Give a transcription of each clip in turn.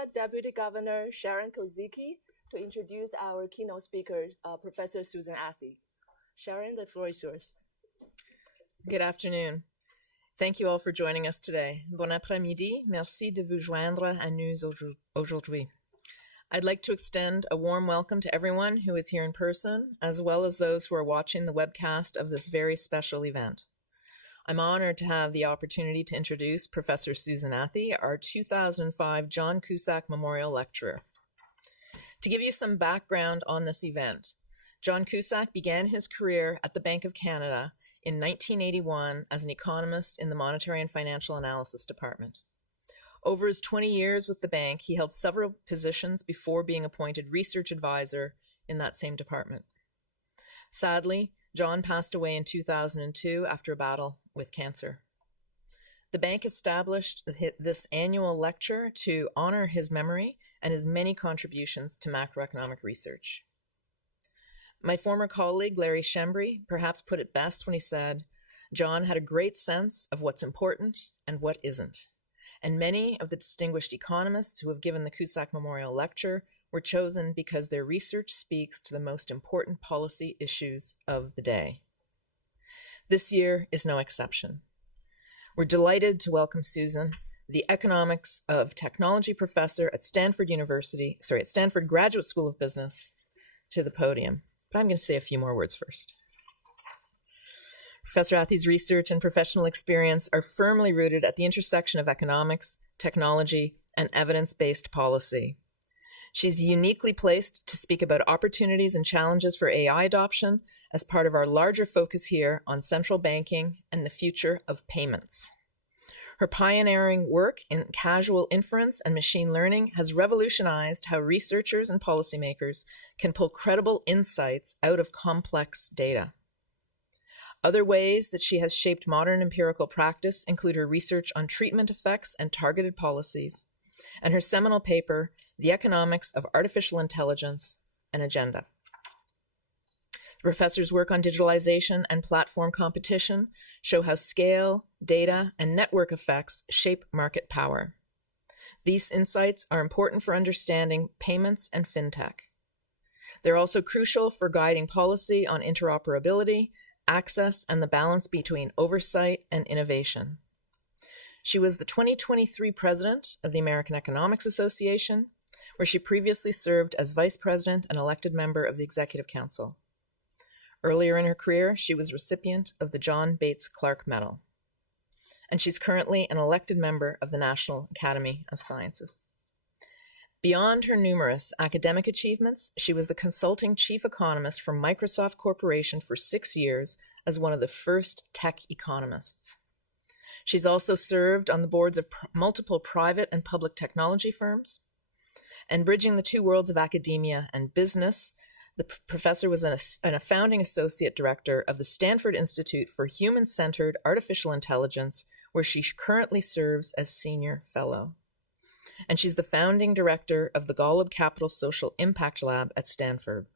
Florida Deputy Governor Sharon Kuszczak to introduce our keynote speaker, Professor Susan Athey. Sharon, the floor is yours. Good afternoon. Thank you all for joining us today. Bon après-midi. Merci de vous joindre à nous aujourd'hui. I'd like to extend a warm welcome to everyone who is here in person, as well as those who are watching the webcast of this very special event. I'm honored to have the opportunity to introduce Professor Susan Athey, our 2005 John Kuszczak Memorial Lecturer. To give you some background on this event, John Kuszczak began his career at the Bank of Canada in 1981 as an economist in the Monetary and Financial Analysis Department. Over his 20 years with the bank, he held several positions before being appointed research advisor in that same department. Sadly, John passed away in 2002 after a battle with cancer. The bank established this annual lecture to honor his memory and his many contributions to macroeconomic research. My former colleague, Larry Shembry, perhaps put it best when he said, John had a great sense of what's important and what isn't. And many of the distinguished economists who have given the Kuszczak Memorial Lecture were chosen because their research speaks to the most important policy issues of the day. This year is no exception. We're delighted to welcome Susan, the Economics of Technology professor at Stanford Graduate School of Business, to the podium. But I'm going to say a few more words first. Professor Athey's research and professional experience are firmly rooted at the intersection of economics, technology, and evidence-based policy. She's uniquely placed to speak about opportunities and challenges for AI adoption as part of our larger focus here on central banking and the future of payments. Her pioneering work in causal inference and machine learning has revolutionized how researchers and policymakers can pull credible insights out of complex data. Other ways that she has shaped modern empirical practice include her research on treatment effects and targeted policies, and her seminal paper, The Economics of Artificial Intelligence, an Agenda. The professor's work on digitalization and platform competition show how scale, data, and network effects shape market power. These insights are important for understanding payments and fintech. They're also crucial for guiding policy on interoperability, access, and the balance between oversight and innovation. She was the 2023 president of the American Economics Association, where she previously served as vice president and elected member of the Executive Council. Earlier in her career, she was recipient of the John Bates Clark Medal. And she's currently an elected member of the National Academy of Sciences. Beyond her numerous academic achievements, she was the consulting chief economist for Microsoft Corporation for 6 years as one of the first tech economists. She's also served on the boards of multiple private and public technology firms. And bridging the two worlds of academia and business, the professor was a founding associate director of the Stanford Institute for Human-Centered Artificial Intelligence, where she currently serves as senior fellow. And she's the founding director of the Golub Capital Social Impact Lab at Stanford.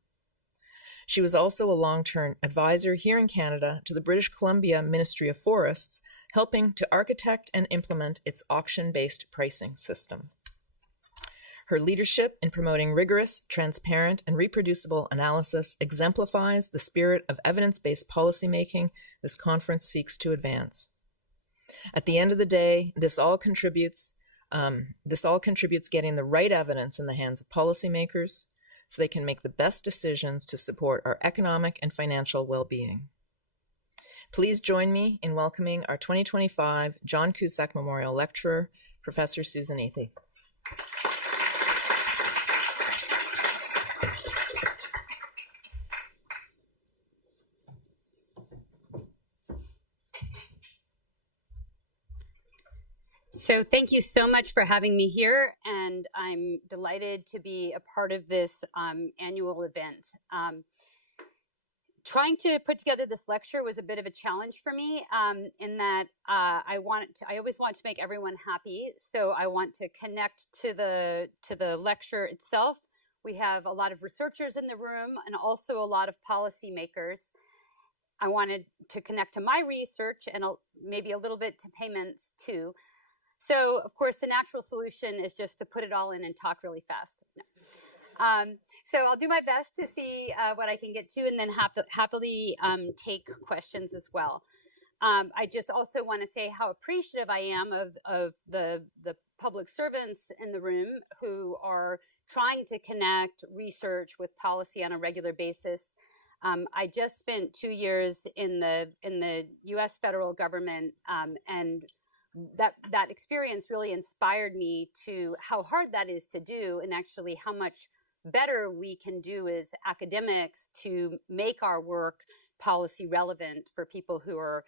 She was also a long-term advisor here in Canada to the British Columbia Ministry of Forests, helping to architect and implement its auction-based pricing system. Her leadership in promoting rigorous, transparent, and reproducible analysis exemplifies the spirit of evidence-based policymaking this conference seeks to advance. At the end of the day, this all contributes getting the right evidence in the hands of policymakers so they can make the best decisions to support our economic and financial well-being. Please join me in welcoming our 2025 John Kuszczak Memorial Lecturer, Professor Susan Athey. So thank you so much for having me here, and I'm delighted to be a part of this annual event. Trying to put together this lecture was a bit of a challenge for me in that I always want to make everyone happy, so I want to connect to the lecture itself. We have a lot of researchers in the room and also a lot of policymakers. I wanted to connect to my research and maybe a little bit to payments too. So, of course, the natural solution is just to put it all in and talk really fast. No. So I'll do my best to see what I can get to, and then happily take questions as well. I just also want to say how appreciative I am of the public servants in the room who are trying to connect research with policy on a regular basis. I just spent 2 years in the U.S. federal government, and that experience really inspired me to how hard that is to do, and actually how much better we can do as academics to make our work policy relevant for people who are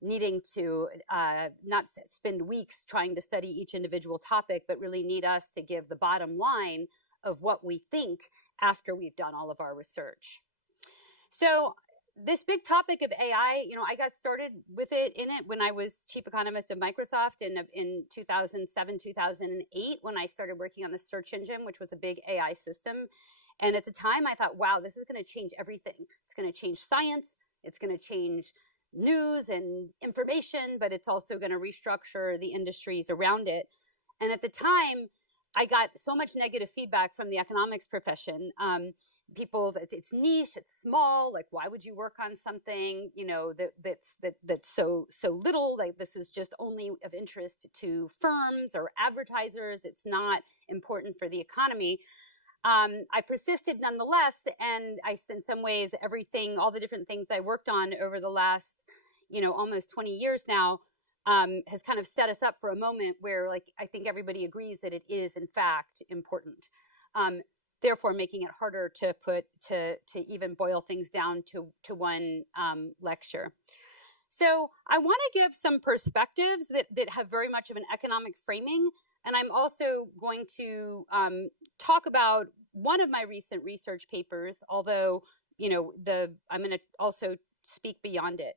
needing to not spend weeks trying to study each individual topic, but really need us to give the bottom line of what we think after we've done all of our research. So this big topic of AI, I got started with it when I was chief economist of Microsoft in 2007, 2008, when I started working on the search engine, which was a big AI system. And at the time I thought, wow, this is going to change everything. It's going to change science. It's going to change news and information, but it's also going to restructure the industries around it. And at the time, I got so much negative feedback from the economics profession. People that it's niche, it's small. Like, why would you work on something that's so little? Like, this is just only of interest to firms or advertisers. It's not important for the economy. I persisted nonetheless, and in some ways, all the different things I worked on over the last, almost 20 years now, has kind of set us up for a moment where, I think everybody agrees that it is, in fact, important. Therefore, making it harder to even boil things down to one lecture. So I want to give some perspectives that have very much of an economic framing. And I'm also going to talk about one of my recent research papers, although, I'm going to also speak beyond it.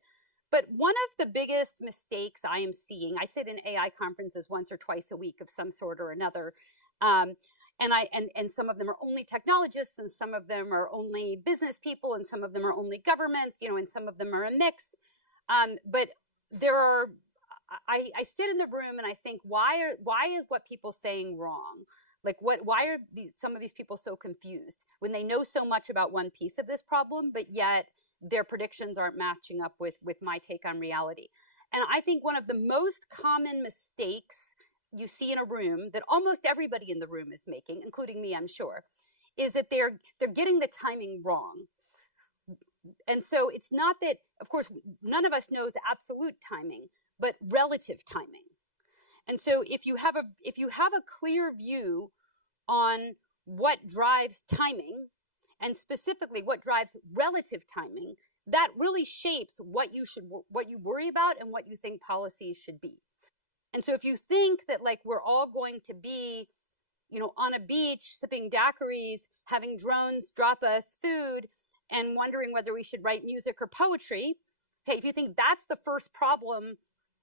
But one of the biggest mistakes I am seeing, I sit in AI conferences once or twice a week of some sort or another. And some of them are only technologists, and some of them are only business people, and some of them are only governments, and some of them are a mix. But I sit in the room and I think, why is what people saying wrong? Like, why are some of these people so confused when they know so much about one piece of this problem, but yet their predictions aren't matching up with my take on reality? And I think one of the most common mistakes you see in a room that almost everybody in the room is making, including me, I'm sure, is that they're getting the timing wrong. And so it's not that, of course, none of us knows absolute timing, but relative timing. And so if you have a clear view on what drives timing, and specifically what drives relative timing, that really shapes what you worry about and what you think policies should be. And so if you think that we're all going to be, on a beach sipping daiquiris, having drones drop us food, and wondering whether we should write music or poetry, okay, if you think that's the first problem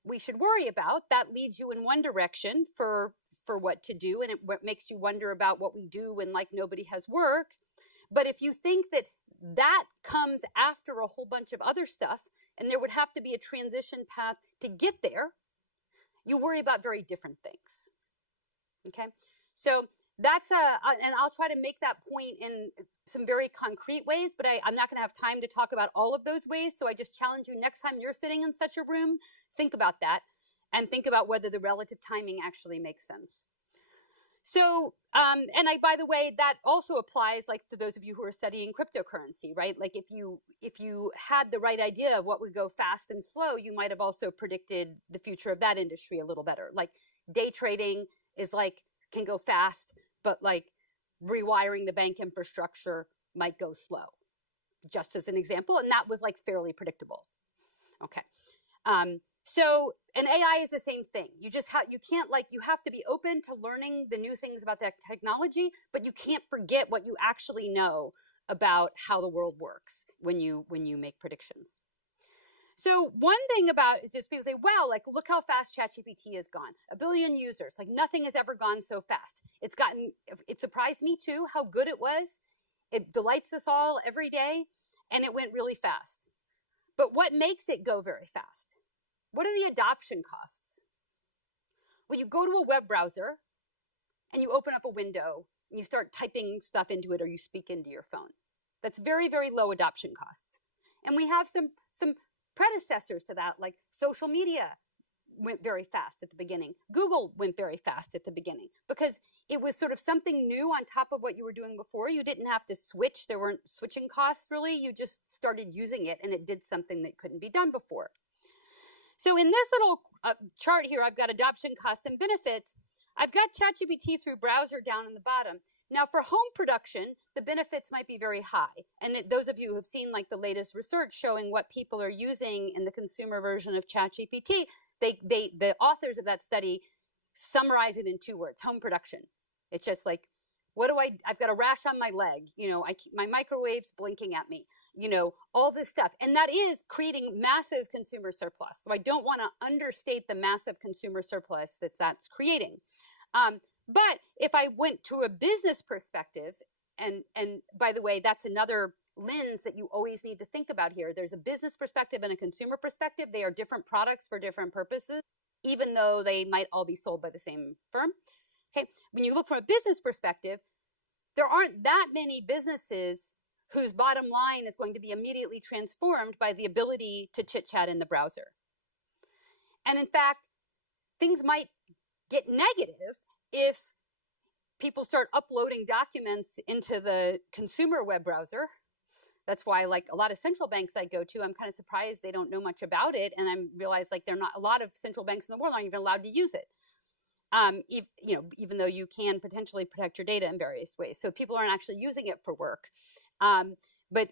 we should worry about, that leads you in one direction for what to do, and it makes you wonder about what we do when nobody has work. But if you think that comes after a whole bunch of other stuff, and there would have to be a transition path to get there, you worry about very different things. Okay, so that's and I'll try to make that point in some very concrete ways, but I'm not going to have time to talk about all of those ways. So I just challenge you, next time you're sitting in such a room, think about that and think about whether the relative timing actually makes sense. So, and by the way, that also applies to those of you who are studying cryptocurrency, right? If you had the right idea of what would go fast and slow, you might have also predicted the future of that industry a little better. Day trading is can go fast, but rewiring the bank infrastructure might go slow, just as an example. And that was fairly predictable. Okay. So, and AI is the same thing. You have to be open to learning the new things about that technology, but you can't forget what you actually know about how the world works when you make predictions. So one thing about is just people say, wow, look how fast ChatGPT has gone. 1 billion users, nothing has ever gone so fast. It surprised me too, how good it was. It delights us all every day, and it went really fast. But what makes it go very fast? What are the adoption costs? Well, you go to a web browser and you open up a window and you start typing stuff into it or you speak into your phone. That's very, very low adoption costs. And we have some predecessors to that, like social media went very fast at the beginning. Google went very fast at the beginning because it was sort of something new on top of what you were doing before. You didn't have to switch. There weren't switching costs really. You just started using it and it did something that couldn't be done before. So in this little chart here, I've got adoption costs and benefits. I've got ChatGPT through browser down in the bottom. Now for home production, the benefits might be very high. And those of you who have seen like the latest research showing what people are using in the consumer version of ChatGPT, the authors of that study summarize it in 2 words: home production. It's just like, I've got a rash on my leg, my microwave's blinking at me, all this stuff. And that is creating massive consumer surplus. So I don't want to understate the massive consumer surplus that's creating. But if I went to a business perspective, and by the way, that's another lens that you always need to think about here. There's a business perspective and a consumer perspective. They are different products for different purposes, even though they might all be sold by the same firm. Okay, when you look from a business perspective, there aren't that many businesses whose bottom line is going to be immediately transformed by the ability to chit-chat in the browser. And in fact, things might get negative if people start uploading documents into the consumer web browser. That's why, like a lot of central banks I go to, I'm kind of surprised they don't know much about it. And I realize like a lot of central banks in the world aren't even allowed to use it. Even though you can potentially protect your data in various ways. So people aren't actually using it for work. But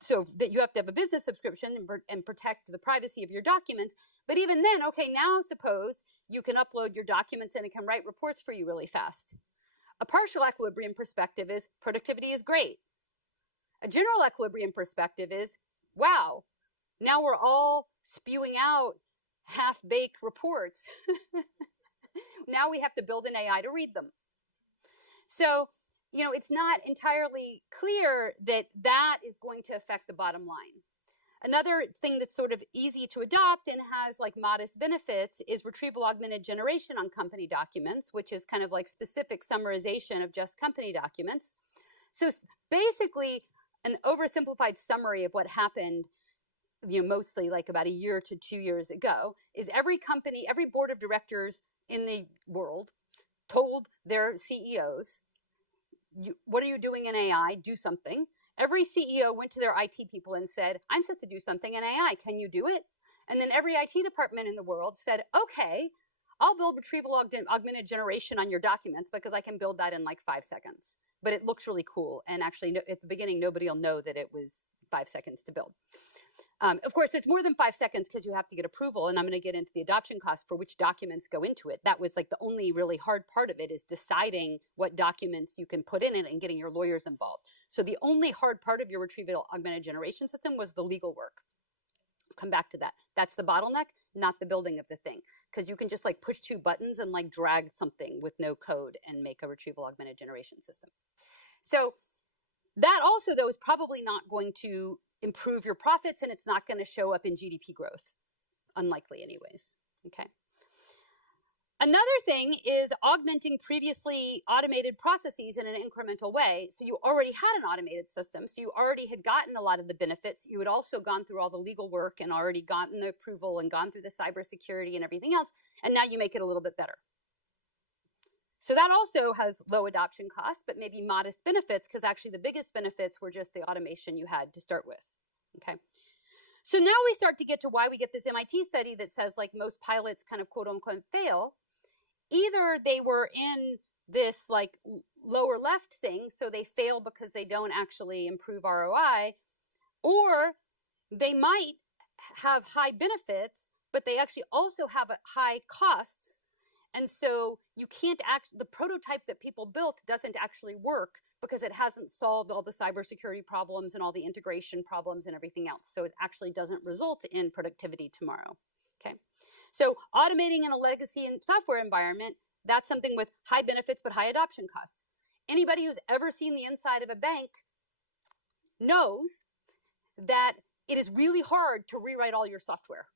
so that you have to have a business subscription and protect the privacy of your documents. But even then, okay, now suppose you can upload your documents and it can write reports for you really fast. A partial equilibrium perspective is productivity is great. A general equilibrium perspective is, wow, now we're all spewing out half-baked reports. Now we have to build an AI to read them. So, it's not entirely clear that is going to affect the bottom line. Another thing that's sort of easy to adopt and has like modest benefits is retrieval augmented generation on company documents, which is kind of like specific summarization of just company documents. So basically an oversimplified summary of what happened, mostly like about a year to 2 years ago, is every company, every board of directors in the world told their CEOs, what are you doing in AI? Do something. Every CEO went to their IT people and said, I'm supposed to do something in AI. Can you do it? And then every IT department in the world said, okay, I'll build retrieval augmented generation on your documents because I can build that in like 5 seconds. But it looks really cool. And actually, at the beginning, nobody will know that it was 5 seconds to build. Of course, it's more than 5 seconds because you have to get approval. And I'm going to get into the adoption costs for which documents go into it. That was like the only really hard part of it is deciding what documents you can put in it and getting your lawyers involved. So the only hard part of your retrieval augmented generation system was the legal work. Come back to that. That's the bottleneck, not the building of the thing. Because you can just like push 2 buttons and like drag something with no code and make a retrieval augmented generation system. So that also, though, is probably not going to improve your profits, and it's not going to show up in GDP growth. Unlikely anyways, okay? Another thing is augmenting previously automated processes in an incremental way. So you already had an automated system, so you already had gotten a lot of the benefits. You had also gone through all the legal work and already gotten the approval and gone through the cybersecurity and everything else, and now you make it a little bit better. So that also has low adoption costs, but maybe modest benefits, because actually the biggest benefits were just the automation you had to start with, okay? So now we start to get to why we get this MIT study that says like most pilots kind of quote unquote fail. Either they were in this like lower left thing, so they fail because they don't actually improve ROI, or they might have high benefits, but they actually also have high costs. And so you can't the prototype that people built doesn't actually work because it hasn't solved all the cybersecurity problems and all the integration problems and everything else. So it actually doesn't result in productivity tomorrow, okay? So automating in a legacy and software environment, that's something with high benefits but high adoption costs. Anybody who's ever seen the inside of a bank knows that it is really hard to rewrite all your software.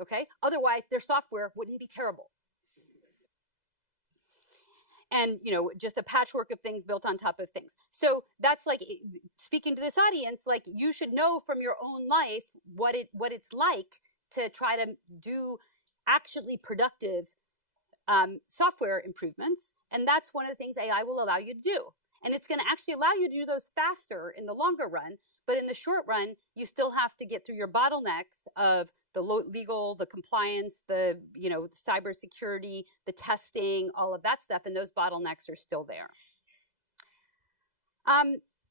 Okay, otherwise their software wouldn't be terrible. And, you know, just a patchwork of things built on top of things. So that's like, speaking to this audience, like, you should know from your own life what it's like to try to do actually productive software improvements. And that's one of the things AI will allow you to do. And it's going to actually allow you to do those faster in the longer run. But in the short run, you still have to get through your bottlenecks of the legal, the compliance, the, you know, cybersecurity, the testing, all of that stuff. And those bottlenecks are still there.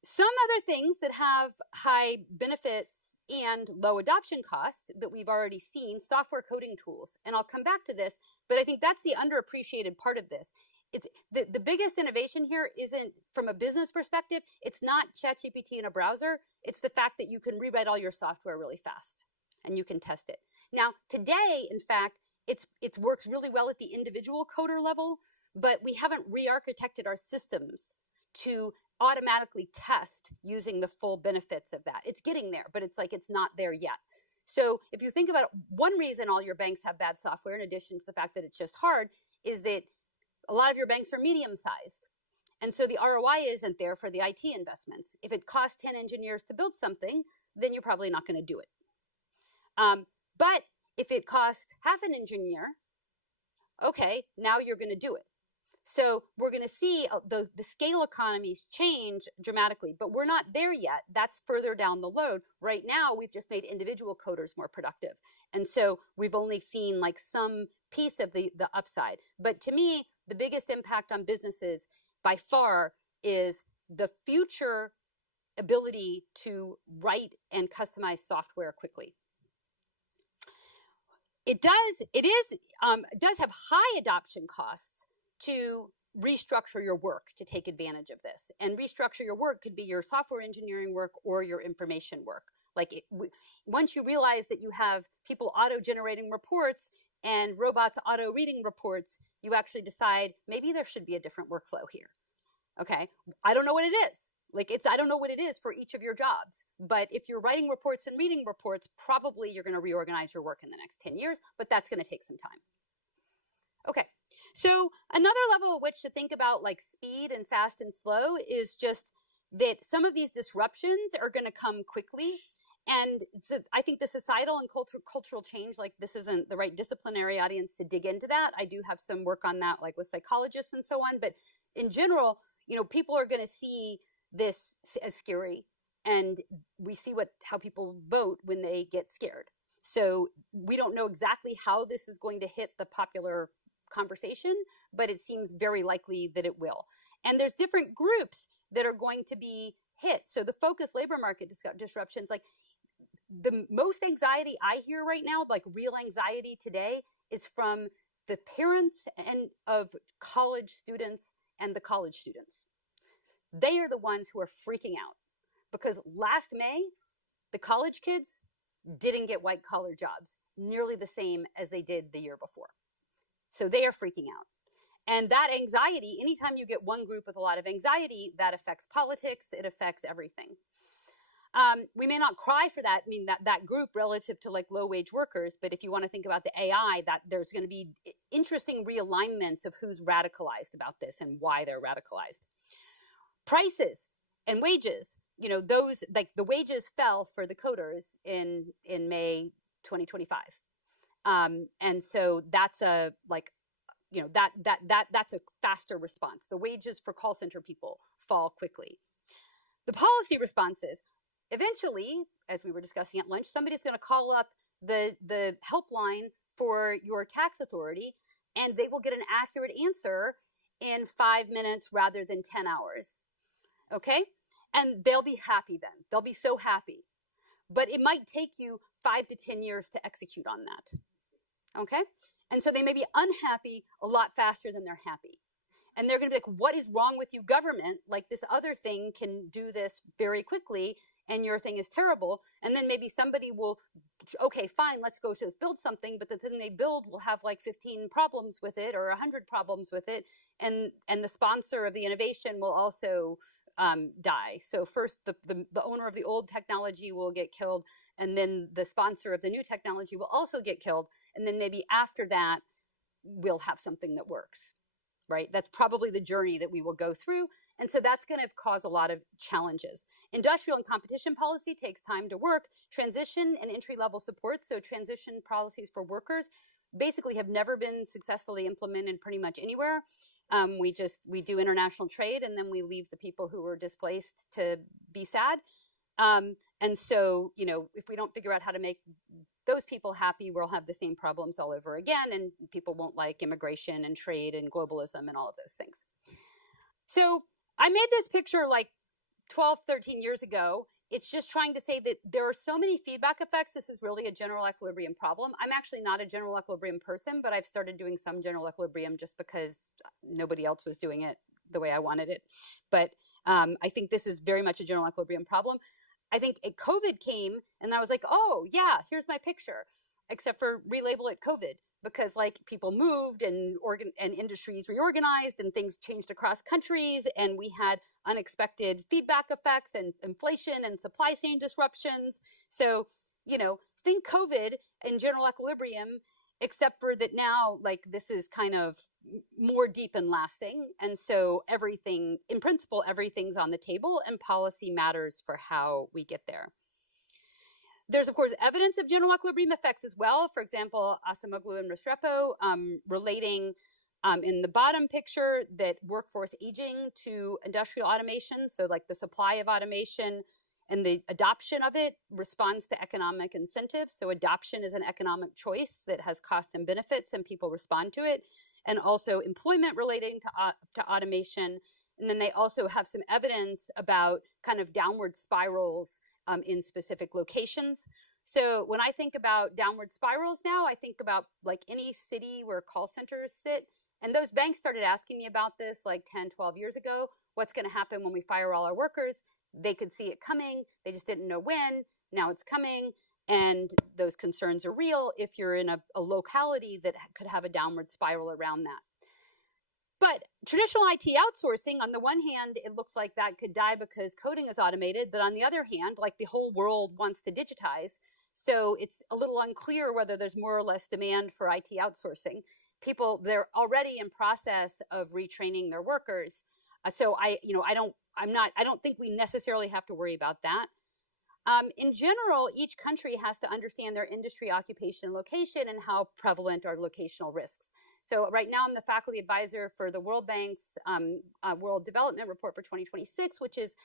Some other things that have high benefits and low adoption costs that we've already seen, software coding tools. And I'll come back to this, but I think that's the underappreciated part of this. It's the biggest innovation here isn't from a business perspective. It's not ChatGPT in a browser. It's the fact that you can rewrite all your software really fast and you can test it. Now, today, in fact, it works really well at the individual coder level, but we haven't re-architected our systems to automatically test using the full benefits of that. It's getting there, but it's like it's not there yet. So if you think about it, one reason all your banks have bad software, in addition to the fact that it's just hard, is that a lot of your banks are medium-sized. And so the ROI isn't there for the IT investments. If it costs 10 engineers to build something, then you're probably not going to do it. But if it costs half an engineer, okay, now you're going to do it. So we're going to see the scale economies change dramatically, but we're not there yet. That's further down the road. Right now, we've just made individual coders more productive. And so we've only seen like some piece of the upside. But to me, the biggest impact on businesses by far is the future ability to write and customize software quickly. It does have high adoption costs to restructure your work to take advantage of this. And restructure your work could be your software engineering work or your information work. Like once you realize that you have people auto-generating reports and robots auto-reading reports, you actually decide maybe there should be a different workflow here. Okay, I don't know what it is. I don't know what it is for each of your jobs. But if you're writing reports and reading reports, probably you're going to reorganize your work in the next 10 years, but that's going to take some time. Okay, so another level at which to think about like speed and fast and slow is just that some of these disruptions are going to come quickly. And I think the societal and cultural change, like this isn't the right disciplinary audience to dig into that. I do have some work on that, like with psychologists and so on. But in general, you know, people are going to see this as scary. And we see how people vote when they get scared. So we don't know exactly how this is going to hit the popular conversation, but it seems very likely that it will. And there's different groups that are going to be hit. So the focused labor market disruptions, like the most anxiety I hear right now, like real anxiety today, is from the parents and of college students and the college students. They are the ones who are freaking out because last May, the college kids didn't get white collar jobs nearly the same as they did the year before. So they are freaking out. And that anxiety, anytime you get one group with a lot of anxiety, that affects politics, it affects everything. We may not cry for that, I mean, that group relative to like low wage workers, but if you want to think about the AI, that there's going to be interesting realignments of who's radicalized about this and why they're radicalized. Prices and wages, you know, those, like the wages fell for the coders in May 2025. And so that's a, like, you know, that's a faster response. The wages for call center people fall quickly. The policy responses, eventually, as we were discussing at lunch, somebody's going to call up the helpline for your tax authority, and they will get an accurate answer in 5 minutes rather than 10 hours. Okay? And they'll be happy then. They'll be so happy. But it might take you 5 to 10 years to execute on that. Okay? And so they may be unhappy a lot faster than they're happy. And they're going to be like, what is wrong with you, government? Like this other thing can do this very quickly and your thing is terrible. And then maybe somebody will, okay, fine, let's go just build something. But the thing they build will have like 15 problems with it or 100 problems with it. And the sponsor of the innovation will also die. So first, the owner of the old technology will get killed. and then the sponsor of the new technology will also get killed, and then maybe after that we'll have something that works, right? That's probably the journey that we will go through. And so that's going to cause a lot of challenges. Industrial and competition policy takes time to work. Transition and entry-level support, so transition policies for workers, basically have never been successfully implemented pretty much anywhere. We do international trade, and then we leave the people who were displaced to be sad. And so, if we don't figure out how to make those people happy, we'll have the same problems all over again, and people won't like immigration and trade and globalism and all of those things. So I made this picture like 12, 13 years ago. It's just trying to say that there are so many feedback effects. This is really a general equilibrium problem. I'm actually not a general equilibrium person, but I've started doing some general equilibrium just because nobody else was doing it the way I wanted it. But I think this is very much a general equilibrium problem. I think COVID came and I was like, oh yeah, here's my picture, except for relabel it COVID, because like people moved and industries reorganized and things changed across countries, and we had unexpected feedback effects and inflation and supply chain disruptions. So, think COVID in general equilibrium, except for that now, like this is kind of more deep and lasting. And so everything, in principle, everything's on the table, and policy matters for how we get there. There's, of course, evidence of general equilibrium effects as well. For example, Asamoglu and Restrepo relating in the bottom picture that workforce aging to industrial automation. So like the supply of automation and the adoption of it responds to economic incentives. So adoption is an economic choice that has costs and benefits, and people respond to it. And also employment relating to automation. And then they also have some evidence about kind of downward spirals in specific locations. So when I think about downward spirals now, I think about like any city where call centers sit. And those banks started asking me about this like 10, 12 years ago. What's going to happen when we fire all our workers? They could see it coming. They just didn't know when. Now it's coming. And those concerns are real if you're in a locality that could have a downward spiral around that. But traditional IT outsourcing, on the one hand, it looks like that could die because coding is automated. But on the other hand, like the whole world wants to digitize. So it's a little unclear whether there's more or less demand for IT outsourcing. People, they're already in process of retraining their workers. So I don't think we necessarily have to worry about that. In general, each country has to understand their industry, occupation, and location, and how prevalent are locational risks. So right now I'm the faculty advisor for the World Bank's World Development Report for 2026, which is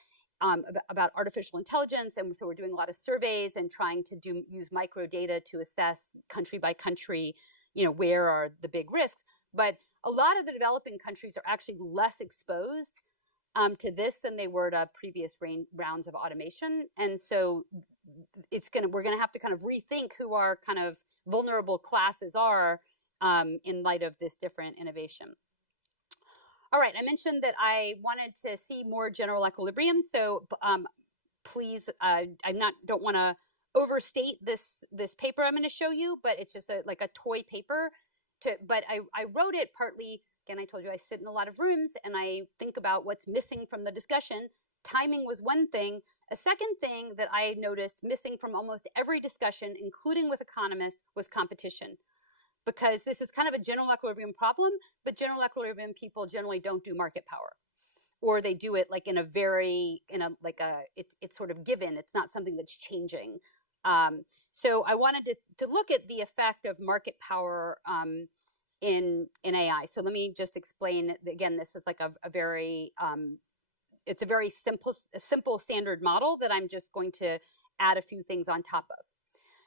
about artificial intelligence. And so we're doing a lot of surveys and trying to use microdata to assess country by country, where are the big risks. But a lot of the developing countries are actually less exposed to this than they were to previous rounds of automation. And so we're going to have to kind of rethink who our kind of vulnerable classes are in light of this different innovation. All right, I mentioned that I wanted to see more general equilibrium. So please, don't want to overstate this paper I'm going to show you, but it's just like a toy paper. But I wrote it partly. Again, I told you I sit in a lot of rooms and I think about what's missing from the discussion. Timing was one thing. A second thing that I noticed missing from almost every discussion, including with economists, was competition. Because this is kind of a general equilibrium problem, but general equilibrium people generally don't do market power. Or they do it like it's sort of given. It's not something that's changing. So I wanted to look at the effect of market power in AI. So let me just explain again. This is like a very it's a very simple standard model that I'm just going to add a few things on top of.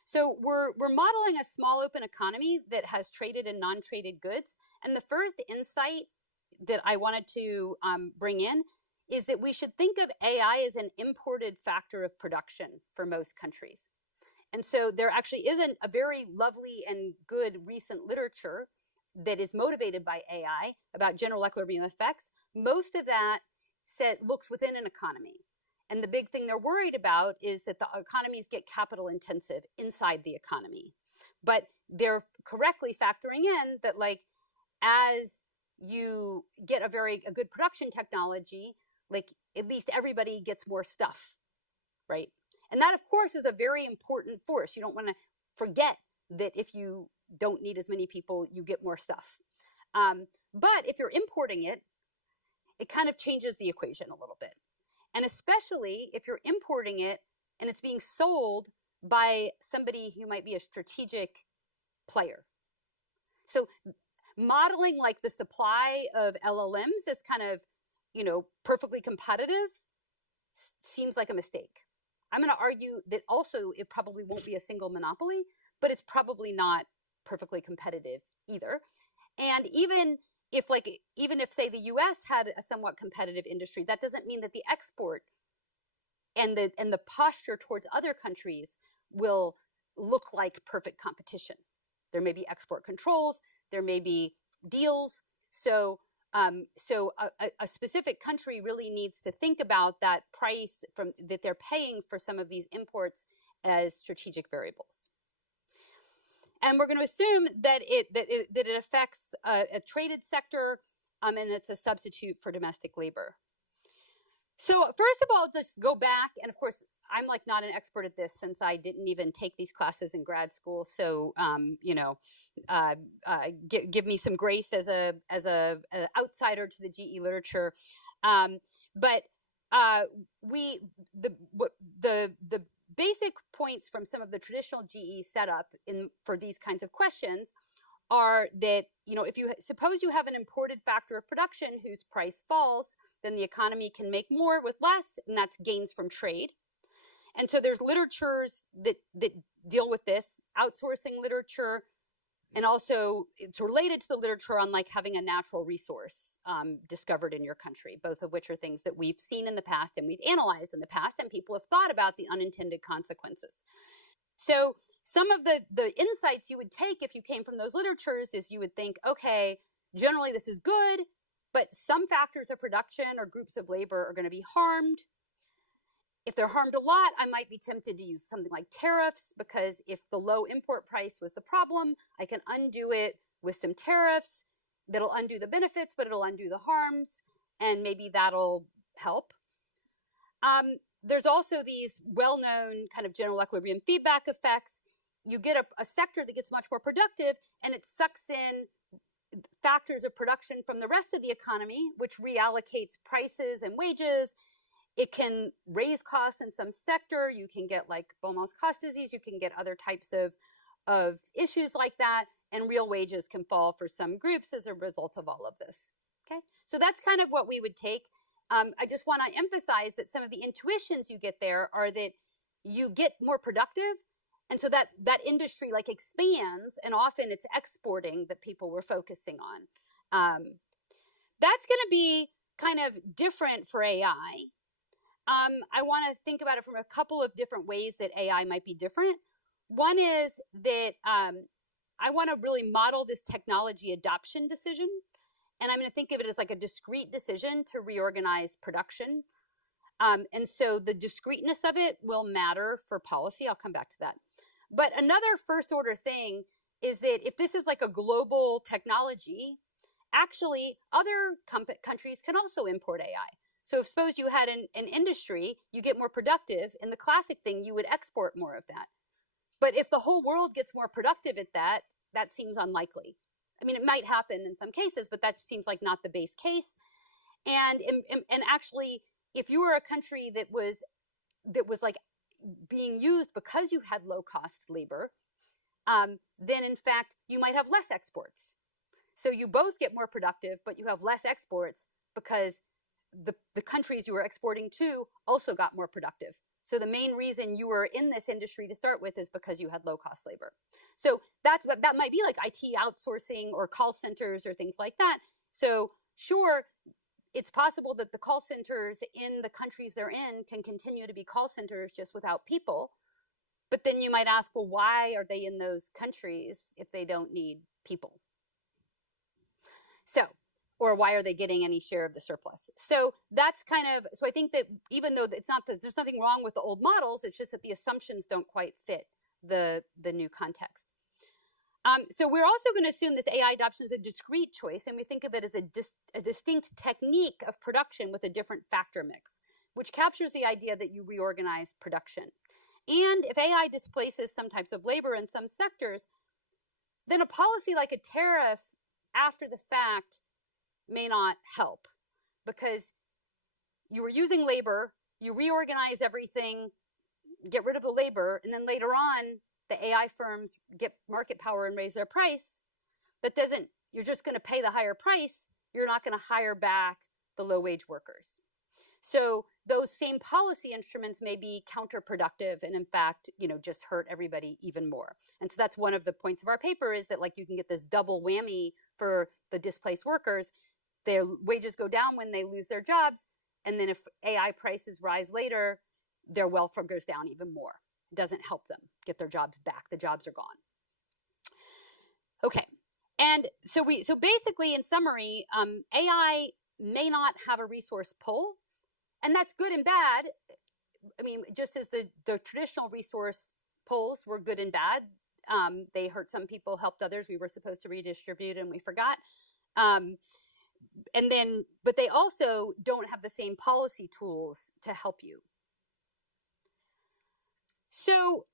So we're modeling a small open economy that has traded and non-traded goods. And the first insight that I wanted to bring in is that we should think of AI as an imported factor of production for most countries. And so there actually isn't a very lovely and good recent literature that is motivated by AI about general equilibrium effects. Most of that looks within an economy. And the big thing they're worried about is that the economies get capital intensive inside the economy. But they're correctly factoring in that, like, as you get a good production technology, like at least everybody gets more stuff, right? And that, of course, is a very important force. You don't want to forget that if you don't need as many people, you get more stuff. But if you're importing it, it kind of changes the equation a little bit. And especially if you're importing it and it's being sold by somebody who might be a strategic player. So modeling like the supply of LLMs is kind of, perfectly competitive seems like a mistake. I'm going to argue that also it probably won't be a single monopoly, but it's probably not perfectly competitive either. And even if say the US had a somewhat competitive industry, that doesn't mean that the export and the posture towards other countries will look like perfect competition. There may be export controls, there may be deals. So a specific country really needs to think about that price that they're paying for some of these imports as strategic variables. And we're going to assume that it affects a traded sector, and it's a substitute for domestic labor. So first of all, just go back, and of course, I'm like not an expert at this since I didn't even take these classes in grad school. So give me some grace as a outsider to the GE literature. But the basic points from some of the traditional GE setup for these kinds of questions are that, if you suppose you have an imported factor of production whose price falls, then the economy can make more with less, and that's gains from trade. And so there's literatures that deal with this, outsourcing literature, and also it's related to the literature on like having a natural resource discovered in your country, both of which are things that we've seen in the past and we've analyzed in the past, and people have thought about the unintended consequences. So some of the insights you would take if you came from those literatures is you would think, okay, generally this is good, but some factors of production or groups of labor are going to be harmed. If they're harmed a lot, I might be tempted to use something like tariffs, because if the low import price was the problem, I can undo it with some tariffs that'll undo the benefits, but it'll undo the harms, and maybe that'll help. There's also these well-known kind of general equilibrium feedback effects. You get a sector that gets much more productive, and it sucks in factors of production from the rest of the economy, which reallocates prices and wages. It can raise costs in some sector. You can get like Beaumont's cost disease. You can get other types of issues like that. And real wages can fall for some groups as a result of all of this. Okay, so that's kind of what we would take. I just want to emphasize that some of the intuitions you get there are that you get more productive. And so that industry like expands, and often it's exporting that people were focusing on. That's going to be kind of different for AI. I want to think about it from a couple of different ways that AI might be different. One is that I want to really model this technology adoption decision. And I'm going to think of it as like a discrete decision to reorganize production. And so the discreteness of it will matter for policy. I'll come back to that. But another first order thing is that if this is like a global technology, actually other countries can also import AI. So if suppose you had an industry, you get more productive, and the classic thing, you would export more of that. But if the whole world gets more productive at that, that seems unlikely. I mean, it might happen in some cases, but that seems like not the base case. And actually, if you were a country that was like being used because you had low cost labor, then in fact, you might have less exports. So you both get more productive, but you have less exports because the countries you were exporting to also got more productive. So the main reason you were in this industry to start with is because you had low cost labor. So that might be like IT outsourcing or call centers or things like that. So sure, it's possible that the call centers in the countries they're in can continue to be call centers just without people. But then you might ask, well, why are they in those countries if they don't need people? So, or why are they getting any share of the surplus? So that's kind of, so I think that even though it's not, there's nothing wrong with the old models, it's just that the assumptions don't quite fit the new context. So we're also going to assume this AI adoption is a discrete choice, and we think of it as a distinct technique of production with a different factor mix, which captures the idea that you reorganize production. And if AI displaces some types of labor in some sectors, then a policy like a tariff after the fact may not help, because you were using labor, you reorganize everything, get rid of the labor, and then later on, the AI firms get market power and raise their price. That doesn't, you're just going to pay the higher price. You're not going to hire back the low wage workers. So those same policy instruments may be counterproductive and in fact, just hurt everybody even more. And so that's one of the points of our paper, is that like you can get this double whammy for the displaced workers. Their wages go down when they lose their jobs. And then if AI prices rise later, their welfare goes down even more. It doesn't help them get their jobs back. The jobs are gone. Okay. And so basically in summary, AI may not have a resource pull, and that's good and bad. I mean, just as the traditional resource pulls were good and bad, they hurt some people, helped others. We were supposed to redistribute and we forgot. But they also don't have the same policy tools to help you. So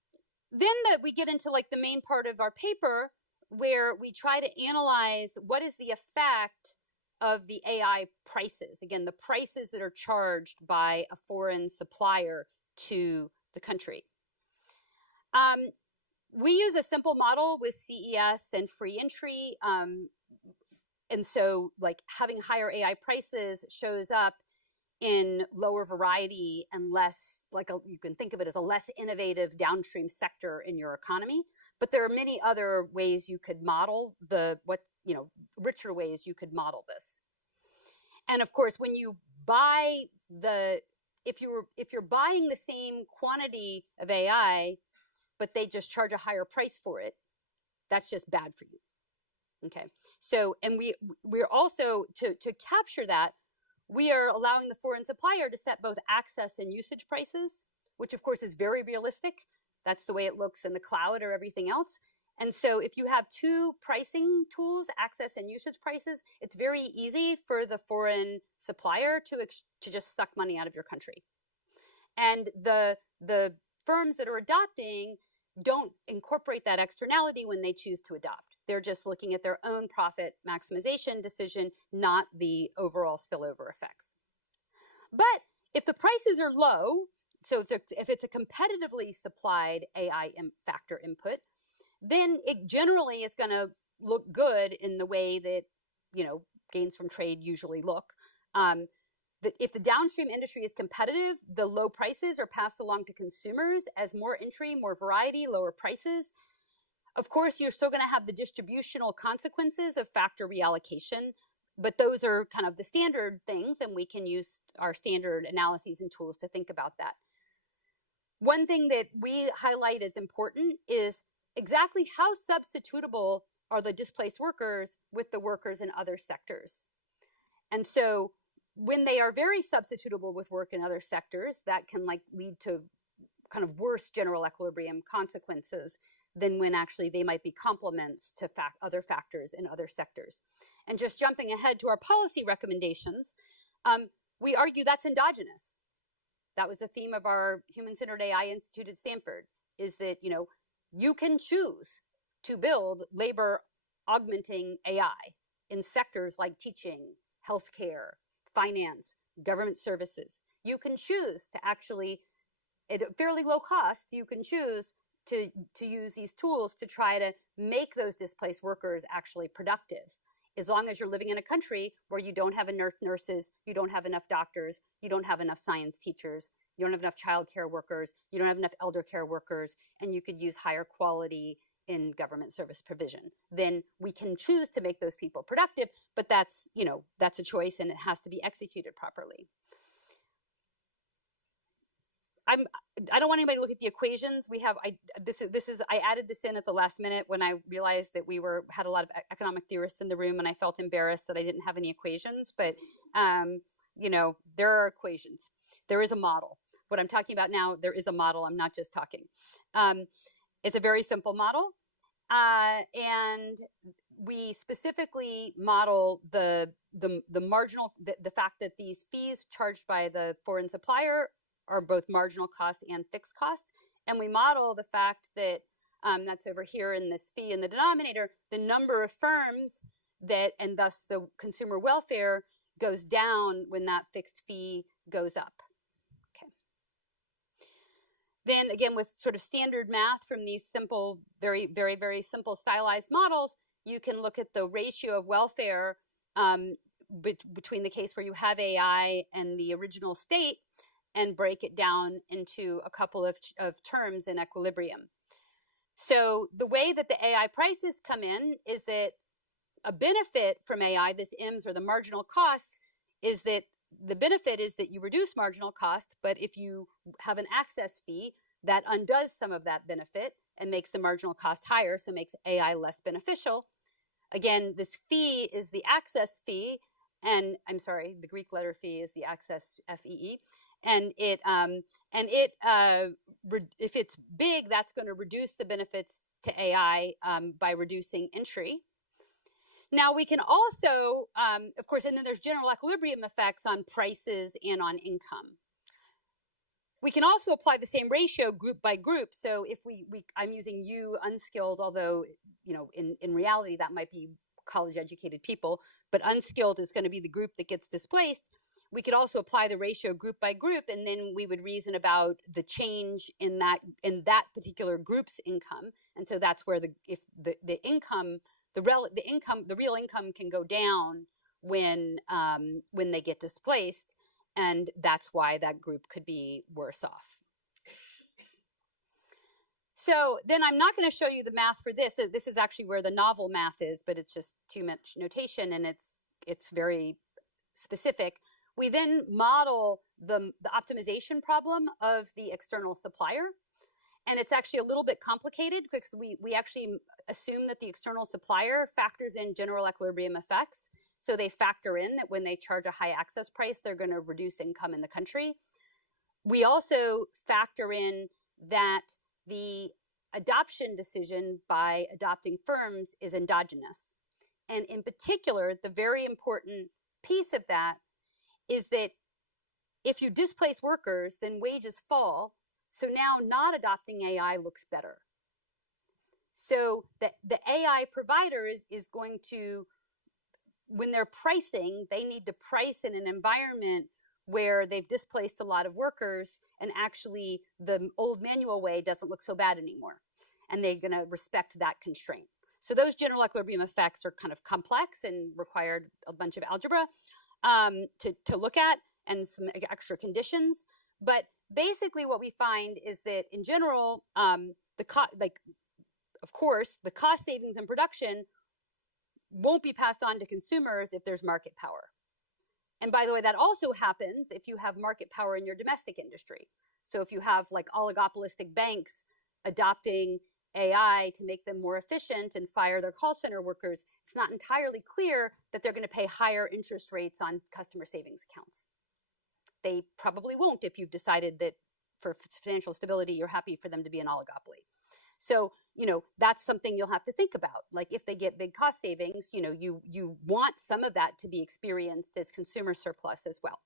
then we get into like the main part of our paper, where we try to analyze what is the effect of the AI prices. Again, the prices that are charged by a foreign supplier to the country. We use a simple model with CES and free entry. And so like having higher AI prices shows up in lower variety and less, you can think of it as a less innovative downstream sector in your economy. But there are many other ways you could model richer ways you could model this. And of course, when you buy if you're buying the same quantity of AI, but they just charge a higher price for it, that's just bad for you. Okay. So, and we're also, to capture that, we are allowing the foreign supplier to set both access and usage prices, which of course is very realistic. That's the way it looks in the cloud or everything else. And so if you have two pricing tools, access and usage prices, it's very easy for the foreign supplier to just suck money out of your country. And the firms that are adopting don't incorporate that externality when they choose to adopt. They're just looking at their own profit maximization decision, not the overall spillover effects. But if the prices are low, so if it's a competitively supplied AI factor input, then it generally is going to look good in the way that, gains from trade usually look. If the downstream industry is competitive, the low prices are passed along to consumers as more entry, more variety, lower prices. Of course, you're still going to have the distributional consequences of factor reallocation, but those are kind of the standard things, and we can use our standard analyses and tools to think about that. One thing that we highlight as important is exactly how substitutable are the displaced workers with the workers in other sectors. And so when they are very substitutable with work in other sectors, that can lead to kind of worse general equilibrium consequences than when actually they might be complements to other factors in other sectors. And just jumping ahead to our policy recommendations, we argue that's endogenous. That was the theme of our Human-Centered AI Institute at Stanford, is that, you can choose to build labor augmenting AI in sectors like teaching, healthcare, finance, government services. You can choose to actually, at a fairly low cost, you can choose to use these tools to try to make those displaced workers actually productive. As long as you're living in a country where you don't have enough nurses, you don't have enough doctors, you don't have enough science teachers, you don't have enough child care workers, you don't have enough elder care workers, and you could use higher quality in government service provision, then we can choose to make those people productive, but that's a choice and it has to be executed properly. I don't want anybody to look at the equations. I added this in at the last minute when I realized that we had a lot of economic theorists in the room, and I felt embarrassed that I didn't have any equations, but there are equations. There is a model. What I'm talking about now, there is a model. I'm not just talking. It's a very simple model. And we specifically model the fact that these fees charged by the foreign supplier are both marginal cost and fixed cost. and we model the fact that that's over here in this fee in the denominator, the number of firms that, and thus the consumer welfare, goes down when that fixed fee goes up. Okay. Then again, with sort of standard math from these simple, very, very, very simple stylized models, you can look at the ratio of welfare between the case where you have AI and the original state and break it down into a couple of terms in equilibrium. So the way that the AI prices come in is that a benefit from AI, this IMS or the marginal costs, is that the benefit is that you reduce marginal cost, but if you have an access fee, that undoes some of that benefit and makes the marginal cost higher, so makes AI less beneficial. Again, this fee is the access fee, and I'm sorry, the Greek letter fee is the access FEE, and if it's big, that's going to reduce the benefits to AI by reducing entry. Now we can also, of course, and then there's general equilibrium effects on prices and on income. We can also apply the same ratio group by group. So if I'm using you unskilled, although, you know, in reality that might be college educated people, but unskilled is going to be the group that gets displaced. We could also apply the ratio group by group, and then we would reason about the change in that particular group's income. And so that's where the real income can go down when they get displaced, and that's why that group could be worse off. So then I'm not going to show you the math for this. This is actually where the novel math is, but it's just too much notation, and it's very specific. We then model the optimization problem of the external supplier. And it's actually a little bit complicated because we actually assume that the external supplier factors in general equilibrium effects. So they factor in that when they charge a high access price, they're going to reduce income in the country. We also factor in that the adoption decision by adopting firms is endogenous. And in particular, the very important piece of that is that if you displace workers, then wages fall. So now not adopting AI looks better. So the AI provider is going to, when they're pricing, they need to price in an environment where they've displaced a lot of workers, and actually the old manual way doesn't look so bad anymore. And they're going to respect that constraint. So those general equilibrium effects are kind of complex and required a bunch of algebra to look at, and some extra conditions. But basically what we find is that in general, of course, the cost savings in production won't be passed on to consumers if there's market power. And by the way, that also happens if you have market power in your domestic industry. So if you have like oligopolistic banks adopting AI to make them more efficient and fire their call center workers, it's not entirely clear that they're going to pay higher interest rates on customer savings accounts. They probably won't if you've decided that for financial stability, you're happy for them to be an oligopoly. So, you know, that's something you'll have to think about. Like if they get big cost savings, you know, you want some of that to be experienced as consumer surplus as well.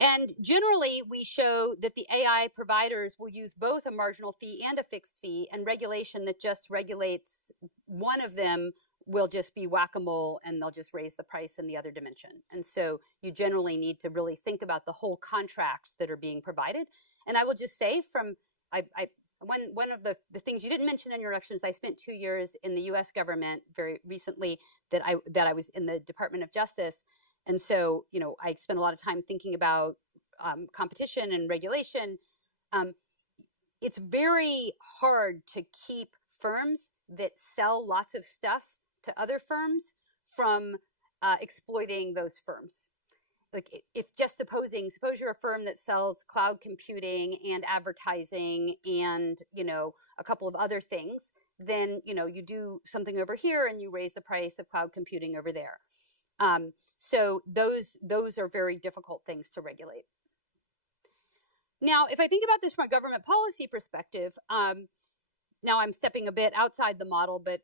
And generally, we show that the AI providers will use both a marginal fee and a fixed fee, and regulation that just regulates one of them will just be whack-a-mole, and they'll just raise the price in the other dimension. And so you generally need to really think about the whole contracts that are being provided. And I will just say from, one of the things you didn't mention in your introductions, I spent 2 years in the US government very recently that I was in the Department of Justice. And so, you know, I spent a lot of time thinking about competition and regulation. It's very hard to keep firms that sell lots of stuff to other firms from exploiting those firms. Like if just suppose you're a firm that sells cloud computing and advertising and, you know, a couple of other things, then, you know, you do something over here and you raise the price of cloud computing over there. So those are very difficult things to regulate. Now, if I think about this from a government policy perspective, now I'm stepping a bit outside the model, but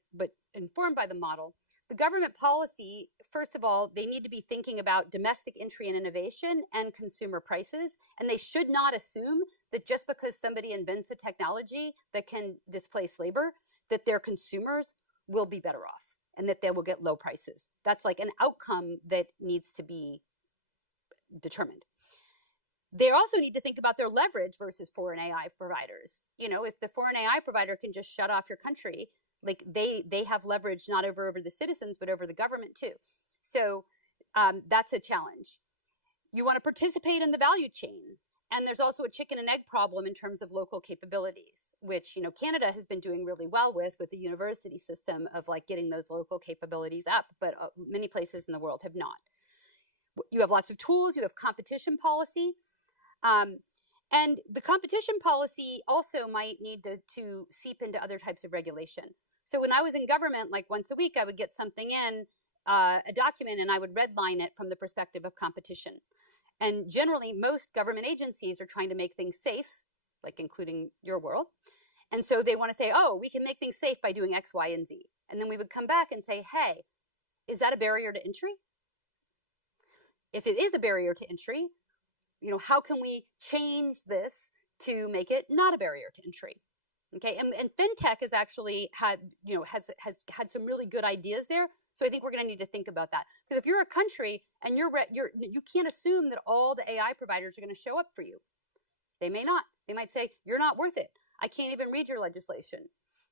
informed by the model. the government policy, first of all, they need to be thinking about domestic entry and innovation and consumer prices. And they should not assume that just because somebody invents a technology that can displace labor, that their consumers will be better off and that they will get low prices. That's like an outcome that needs to be determined. They also need to think about their leverage versus foreign AI providers. You know, if the foreign AI provider can just shut off your country, like they have leverage not over the citizens, but over the government too. So that's a challenge. You want to participate in the value chain. And there's also a chicken and egg problem in terms of local capabilities, which, you know, Canada has been doing really well with the university system of like getting those local capabilities up, but many places in the world have not. You have lots of tools, you have competition policy. And the competition policy also might need to seep into other types of regulation. So when I was in government, like once a week, I would get something in, a document, and I would redline it from the perspective of competition. And generally, most government agencies are trying to make things safe, like including your world. And so they want to say, oh, we can make things safe by doing X, Y, and Z. And then we would come back and say, hey, is that a barrier to entry? If it is a barrier to entry, you know, how can we change this to make it not a barrier to entry? Okay, and fintech has actually had, you know, has had some really good ideas there. So I think we're going to need to think about that, because if you're a country and you can't assume that all the AI providers are going to show up for you. They may not. They might say you're not worth it. I can't even read your legislation,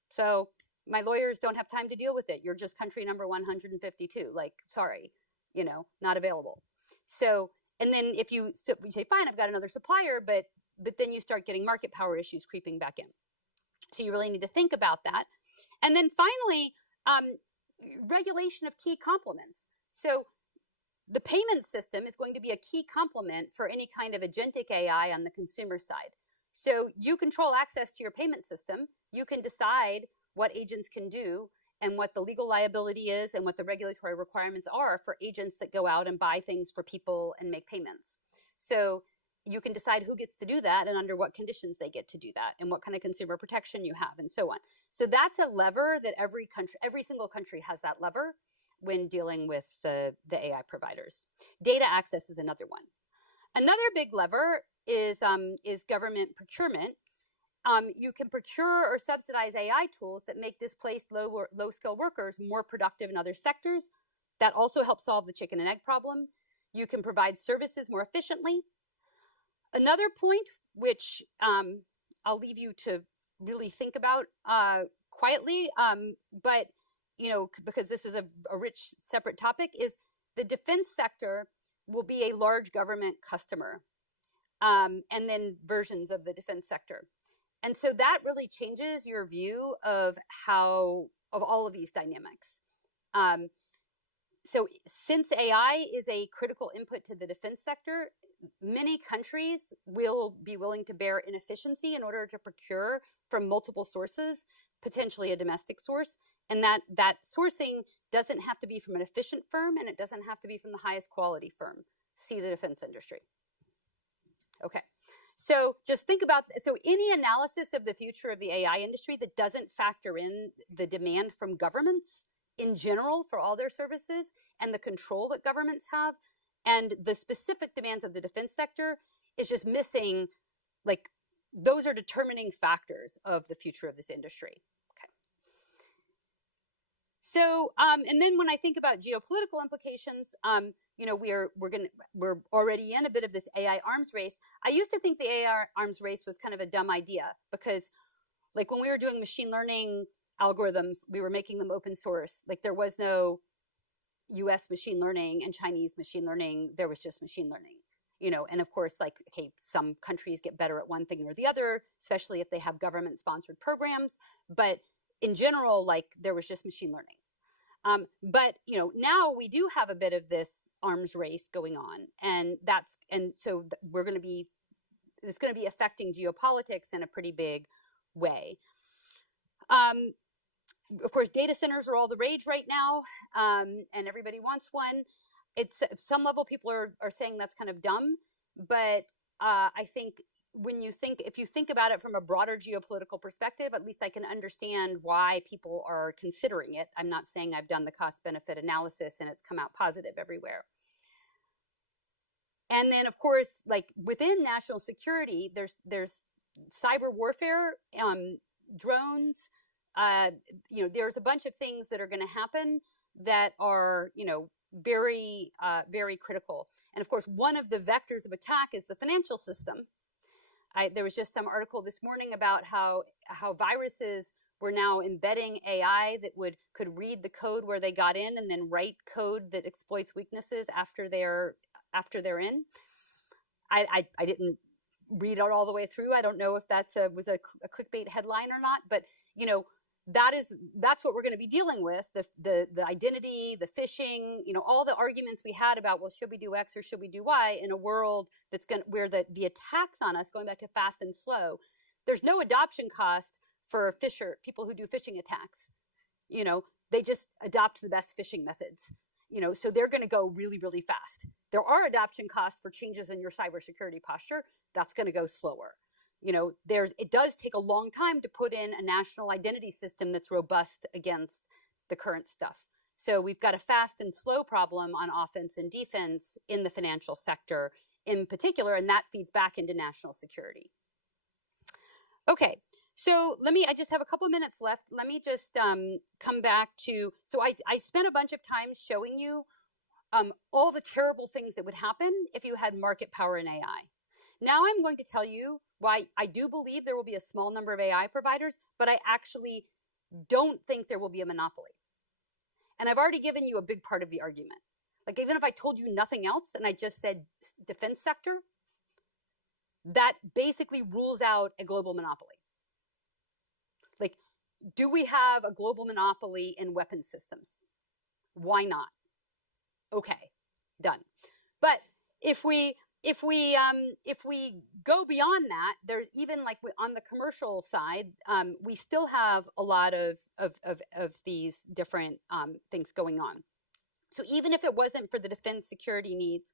so my lawyers don't have time to deal with it. You're just country number 152. Like, sorry, you know, not available. So, and then if you say, fine, I've got another supplier, but then you start getting market power issues creeping back in. So you really need to think about that. And then finally, regulation of key complements. So the payment system is going to be a key complement for any kind of agentic AI on the consumer side. So you control access to your payment system. You can decide what agents can do and what the legal liability is and what the regulatory requirements are for agents that go out and buy things for people and make payments. So you can decide who gets to do that and under what conditions they get to do that and what kind of consumer protection you have and so on. So that's a lever that every single country has that lever when dealing with the AI providers. Data access is another one. Another big lever is government procurement. You can procure or subsidize AI tools that make displaced low-skill workers more productive in other sectors. That also helps solve the chicken and egg problem. You can provide services more efficiently. Another point, which I'll leave you to really think about quietly, but you know, because this is a rich separate topic, is the defense sector will be a large government customer, and then versions of the defense sector. And so that really changes your view of all of these dynamics. So since AI is a critical input to the defense sector, many countries will be willing to bear inefficiency in order to procure from multiple sources, potentially a domestic source. And that sourcing doesn't have to be from an efficient firm, and it doesn't have to be from the highest quality firm. See the defense industry. Okay. So just think about, so any analysis of the future of the AI industry that doesn't factor in the demand from governments in general for all their services and the control that governments have and the specific demands of the defense sector is just missing, like, those are determining factors of the future of this industry. Okay. So, and then when I think about geopolitical implications, you know, we're already in a bit of this AI arms race. I used to think the AI arms race was kind of a dumb idea because, like, when we were doing machine learning algorithms, we were making them open source. Like, there was no US machine learning and Chinese machine learning. There was just machine learning, you know, and of course, like, okay, some countries get better at one thing or the other, especially if they have government sponsored programs. But in general, like, there was just machine learning. But, you know, now we do have a bit of this arms race going on, and so it's going to be affecting geopolitics in a pretty big way. Of course, data centers are all the rage right now, and everybody wants one. It's at some level people are saying that's kind of dumb, but I think if you think about it from a broader geopolitical perspective, at least I can understand why people are considering it. I'm not saying I've done the cost benefit analysis and it's come out positive everywhere. And then, of course, like within national security, there's cyber warfare, drones. There's a bunch of things that are going to happen that are, very, very critical. And of course, one of the vectors of attack is the financial system. There was just some article this morning about how viruses were now embedding AI that could read the code where they got in and then write code that exploits weaknesses after they're in. I didn't read it all the way through. I don't know if that was a clickbait headline or not, but that's what we're going to be dealing with, the identity, the phishing, all the arguments we had about, well, should we do X or should we do Y in a world where the attacks on us, going back to fast and slow, there's no adoption cost for people who do phishing attacks. They just adopt the best phishing methods. So they're going to go really, really fast. There are adoption costs for changes in your cybersecurity posture. That's going to go slower. It does take a long time to put in a national identity system that's robust against the current stuff. So we've got a fast and slow problem on offense and defense in the financial sector in particular, and that feeds back into national security. Okay. So I just have a couple of minutes left. Let me just come back to, so I spent a bunch of time showing you all the terrible things that would happen if you had market power in AI. Now I'm going to tell you why I do believe there will be a small number of AI providers, but I actually don't think there will be a monopoly. And I've already given you a big part of the argument. Like even if I told you nothing else and I just said defense sector, that basically rules out a global monopoly. Like, do we have a global monopoly in weapons systems? Why not? Okay, done. But if we go beyond that, there's even like on the commercial side, we still have a lot of these different things going on. So even if it wasn't for the defense security needs,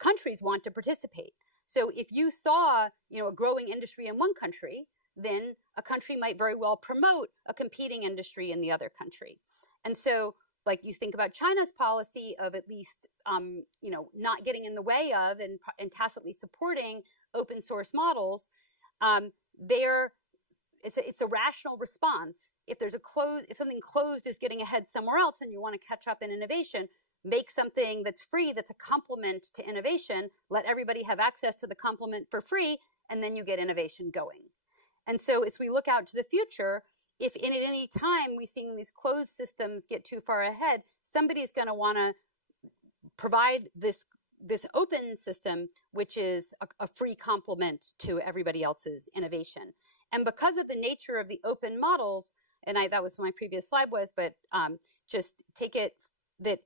countries want to participate. So if you saw, a growing industry in one country, then a country might very well promote a competing industry in the other country. And so, like you think about China's policy of at least, not getting in the way of and tacitly supporting open source models, it's a rational response. If something closed is getting ahead somewhere else and you want to catch up in innovation, make something that's free, that's a complement to innovation, let everybody have access to the complement for free, and then you get innovation going. And so as we look out to the future, if at any time we're seeing these closed systems get too far ahead, somebody's going to want to provide this open system, which is a free complement to everybody else's innovation. And because of the nature of the open models, and that was what my previous slide was, but just take it that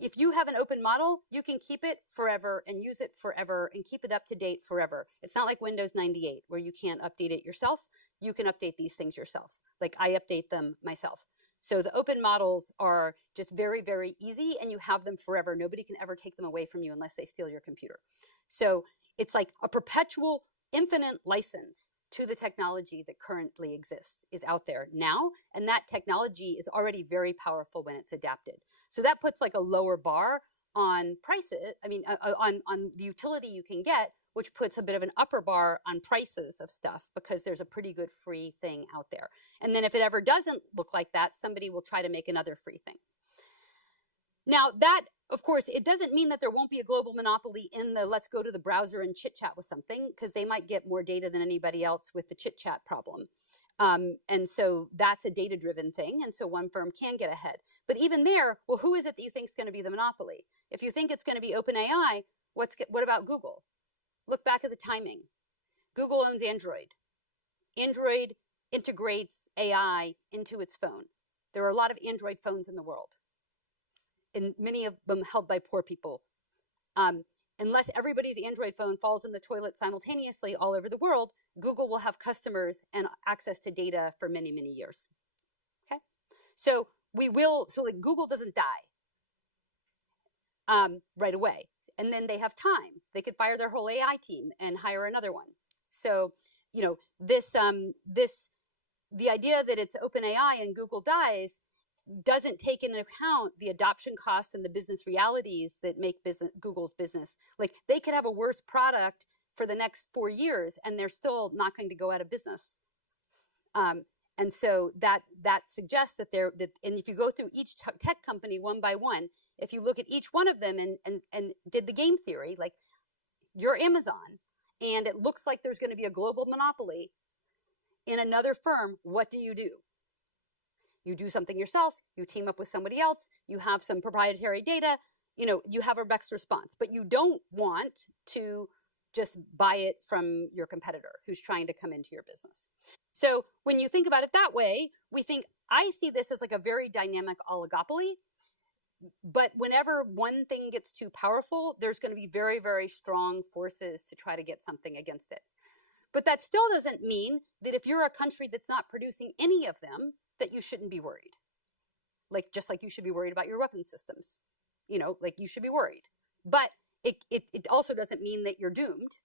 if you have an open model, you can keep it forever and use it forever and keep it up to date forever. It's not like Windows 98 where you can't update it yourself. You can update these things yourself. Like I update them myself. So the open models are just very, very easy and you have them forever. Nobody can ever take them away from you unless they steal your computer. So it's like a perpetual infinite license to the technology that currently exists is out there now. And that technology is already very powerful when it's adapted. So that puts like a lower bar on prices, on the utility you can get, which puts a bit of an upper bar on prices of stuff because there's a pretty good free thing out there. And then if it ever doesn't look like that, somebody will try to make another free thing. Now that, of course, it doesn't mean that there won't be a global monopoly in the let's go to the browser and chit chat with something, because they might get more data than anybody else with the chit chat problem. And so that's a data-driven thing. And so one firm can get ahead. But even there, well, who is it that you think is going to be the monopoly? If you think it's going to be OpenAI, what about Google? Look back at the timing. Google owns Android. Android integrates AI into its phone. There are a lot of Android phones in the world, and many of them held by poor people. Unless everybody's Android phone falls in the toilet simultaneously all over the world, Google will have customers and access to data for many, many years. Okay, so like Google doesn't die right away. and then they have time. They could fire their whole AI team and hire another one. So, you know, the idea that it's OpenAI and Google dies doesn't take into account the adoption costs and the business realities that make Google's business. Like, they could have a worse product for the next 4 years and they're still not going to go out of business. And so that suggests that and if you go through each tech company one by one, if you look at each one of them and did the game theory, like, you're Amazon and it looks like there's going to be a global monopoly in another firm, what do? You do something yourself, you team up with somebody else, you have some proprietary data, you know, you have a best response, but you don't want to just buy it from your competitor who's trying to come into your business. So when you think about it that way, I see this as like a very dynamic oligopoly, but whenever one thing gets too powerful, there's going to be very, very strong forces to try to get something against it. But that still doesn't mean that if you're a country that's not producing any of them, that you shouldn't be worried. Like, just like you should be worried about your weapon systems, you know, like, you should be worried. But it also doesn't mean that you're doomed.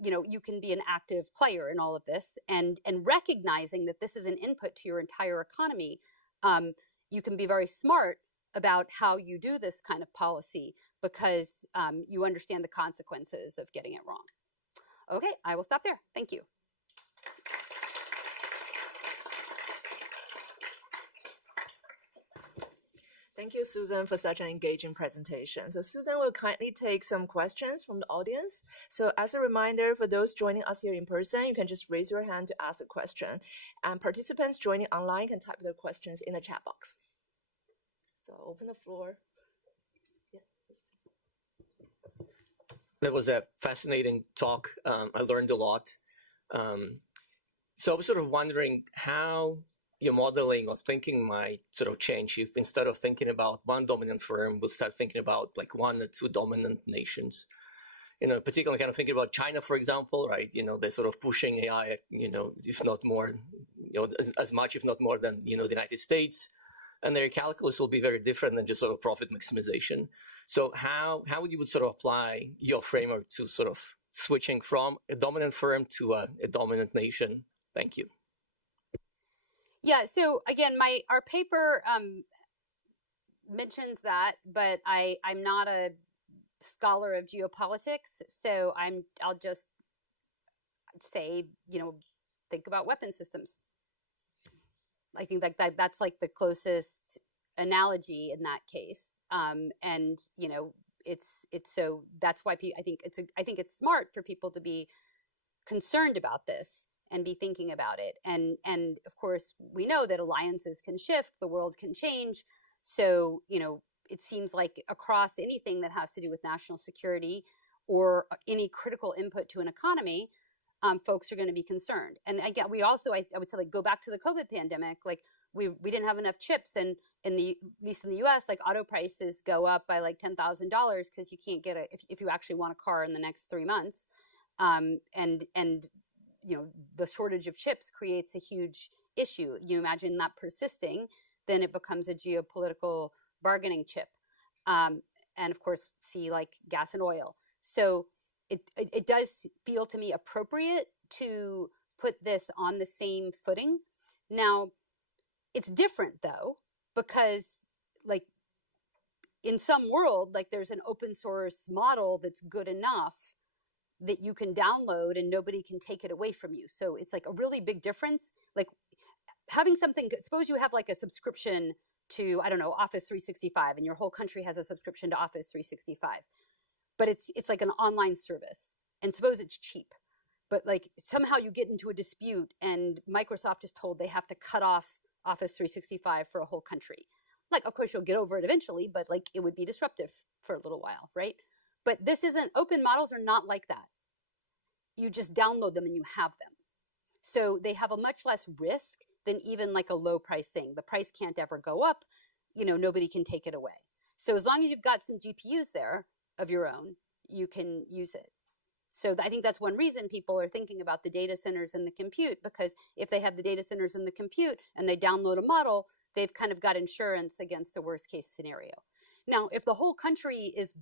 You know, you can be an active player in all of this, and recognizing that this is an input to your entire economy. You can be very smart about how you do this kind of policy because you understand the consequences of getting it wrong. Okay, I will stop there. Thank you. Thank you, Susan, for such an engaging presentation. So Susan will kindly take some questions from the audience. So as a reminder, for those joining us here in person, you can just raise your hand to ask a question. And participants joining online can type their questions in the chat box. So open the floor. Yeah. That was a fascinating talk. I learned a lot. So I was sort of wondering how your modeling or thinking might sort of change if instead of thinking about one dominant firm, we'll start thinking about like 1 or 2 dominant nations. You know, particularly kind of thinking about China, for example, right? You know, they're sort of pushing AI, you know, if not more, you know, as much, if not more than, you know, the United States. And their calculus will be very different than just sort of profit maximization. So how would you sort of apply your framework to sort of switching from a dominant firm to a dominant nation? Thank you. Yeah, so again, our paper mentions that, but I'm not a scholar of geopolitics, so I'll just say, you know, think about weapon systems. I think that's like the closest analogy in that case, and you know, it's so that's why I think it's smart for people to be concerned about this and be thinking about it. And of course, we know that alliances can shift, the world can change. So, you know, it seems like across anything that has to do with national security or any critical input to an economy, folks are going to be concerned. And again, we also, I would say, like, go back to the COVID pandemic, like we didn't have enough chips, and at least in the US, like auto prices go up by like $10,000 because you can't get if you actually want a car in the next 3 months. And you know, the shortage of chips creates a huge issue. You imagine that persisting, then it becomes a geopolitical bargaining chip. And of course, see like gas and oil. So it does feel to me appropriate to put this on the same footing. Now, it's different though, because like in some world, like there's an open source model that's good enough that you can download and nobody can take it away from you. So it's like a really big difference. Like having something, suppose you have like a subscription to, I don't know, Office 365, and your whole country has a subscription to Office 365, but it's like an online service, and suppose it's cheap, but like somehow you get into a dispute and Microsoft is told they have to cut off Office 365 for a whole country. Like, of course you'll get over it eventually, but like it would be disruptive for a little while, right? But this isn't, open models are not like that. You just download them and you have them. So they have a much less risk than even like a low price thing. The price can't ever go up, you know, nobody can take it away. So as long as you've got some GPUs there of your own, you can use it. So I think that's one reason people are thinking about the data centers and the compute, because if they have the data centers and the compute and they download a model, they've kind of got insurance against a worst case scenario. Now, if the whole country is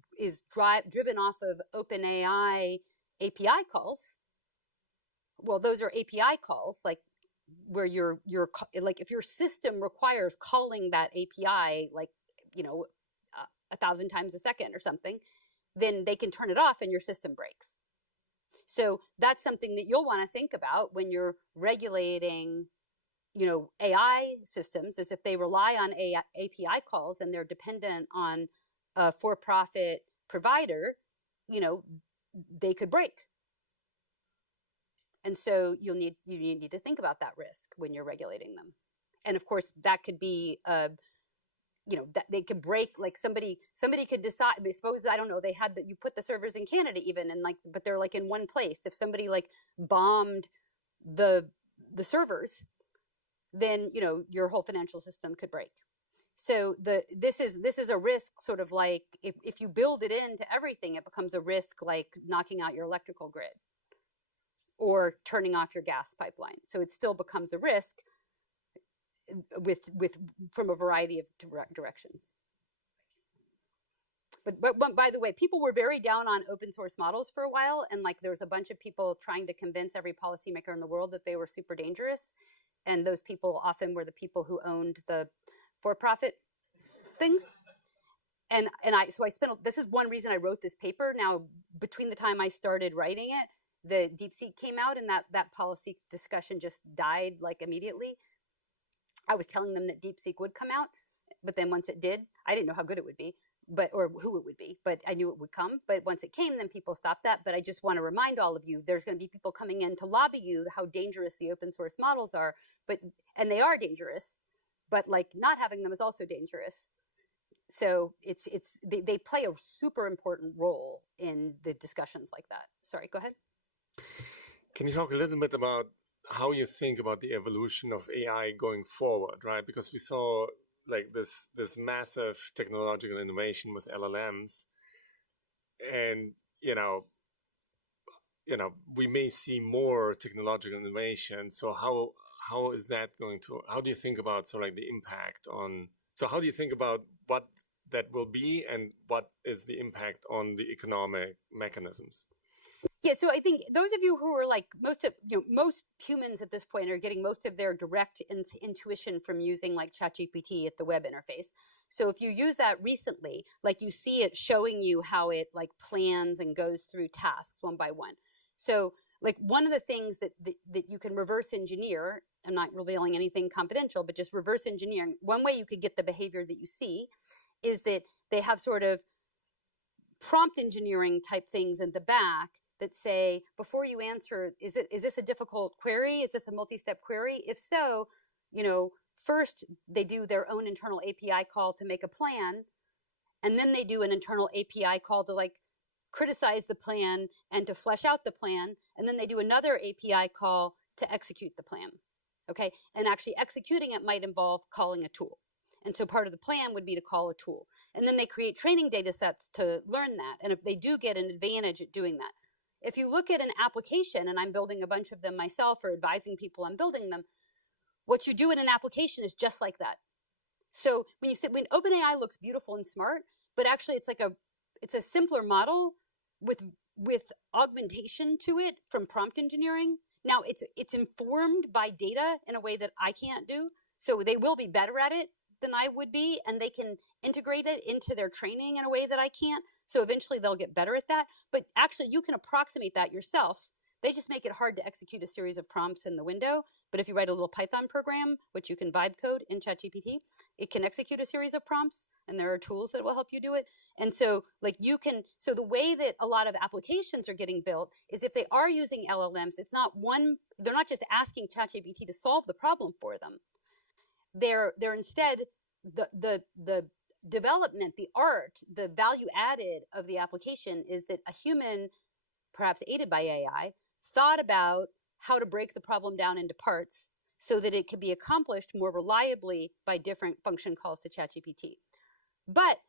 driven off of OpenAI API calls, well, those are API calls, like where you're like if your system requires calling that API, like, you know, 1,000 times a second or something, then they can turn it off and your system breaks. So that's something that you'll want to think about when you're regulating, you know, AI systems, is if they rely on API calls and they're dependent on a for-profit provider, you know, they could break. And so you need to think about that risk when you're regulating them. And of course, that could be, you know, that they could break, like somebody could decide, suppose, I don't know, they had that, you put the servers in Canada even, and like, but they're like in one place. If somebody like bombed the servers, then, you know, your whole financial system could break. So this is a risk, sort of like if you build it into everything, it becomes a risk like knocking out your electrical grid or turning off your gas pipeline. So it still becomes a risk with from a variety of directions. But by the way, people were very down on open source models for a while, and like there was a bunch of people trying to convince every policymaker in the world that they were super dangerous. And those people often were the people who owned the for-profit things. And I spent, this is one reason I wrote this paper. Now, between the time I started writing it, the DeepSeek came out, and that policy discussion just died like immediately. I was telling them that DeepSeek would come out, but then once it did, I didn't know how good it would be, or who it would be, but I knew it would come. But once it came, then people stopped that. But I just want to remind all of you, there's going to be people coming in to lobby you how dangerous the open source models are, and they are dangerous, but like not having them is also dangerous. So they play a super important role in the discussions like that. Sorry, go ahead. Can you talk a little bit about how you think about the evolution of AI going forward, right? Because we saw like this massive technological innovation with LLMs, and you know, we may see more technological innovation. So how is that going to? How do you think about sort of like the impact on? So how do you think about what that will be, and what is the impact on the economic mechanisms? Yeah, so I think those of you who are like most humans at this point are getting most of their direct intuition from using like ChatGPT at the web interface. So if you use that recently, like you see it showing you how it like plans and goes through tasks one by one. So like one of the things that you can reverse engineer, I'm not revealing anything confidential, but just reverse engineering. One way you could get the behavior that you see is that they have sort of prompt engineering type things in the back that say, before you answer, is this a difficult query? Is this a multi-step query? If so, you know, first they do their own internal API call to make a plan, and then they do an internal API call to like criticize the plan and to flesh out the plan, and then they do another API call to execute the plan, okay? And actually executing it might involve calling a tool. And so part of the plan would be to call a tool. And then they create training data sets to learn that, and if they do get an advantage at doing that. If you look at an application, and I'm building a bunch of them myself or advising people on building them, what you do in an application is just like that. So when OpenAI looks beautiful and smart, but actually it's a simpler model with augmentation to it from prompt engineering. Now it's informed by data in a way that I can't do. So they will be better at it than I would be, and they can integrate it into their training in a way that I can't. So eventually they'll get better at that. But actually you can approximate that yourself. They just make it hard to execute a series of prompts in the window. But if you write a little Python program, which you can vibe code in ChatGPT, it can execute a series of prompts, and there are tools that will help you do it. And so like so the way that a lot of applications are getting built is if they are using LLMs, they're not just asking ChatGPT to solve the problem for them. They're instead the development, the art, the value added of the application is that a human, perhaps aided by AI, thought about how to break the problem down into parts so that it could be accomplished more reliably by different function calls to ChatGPT. But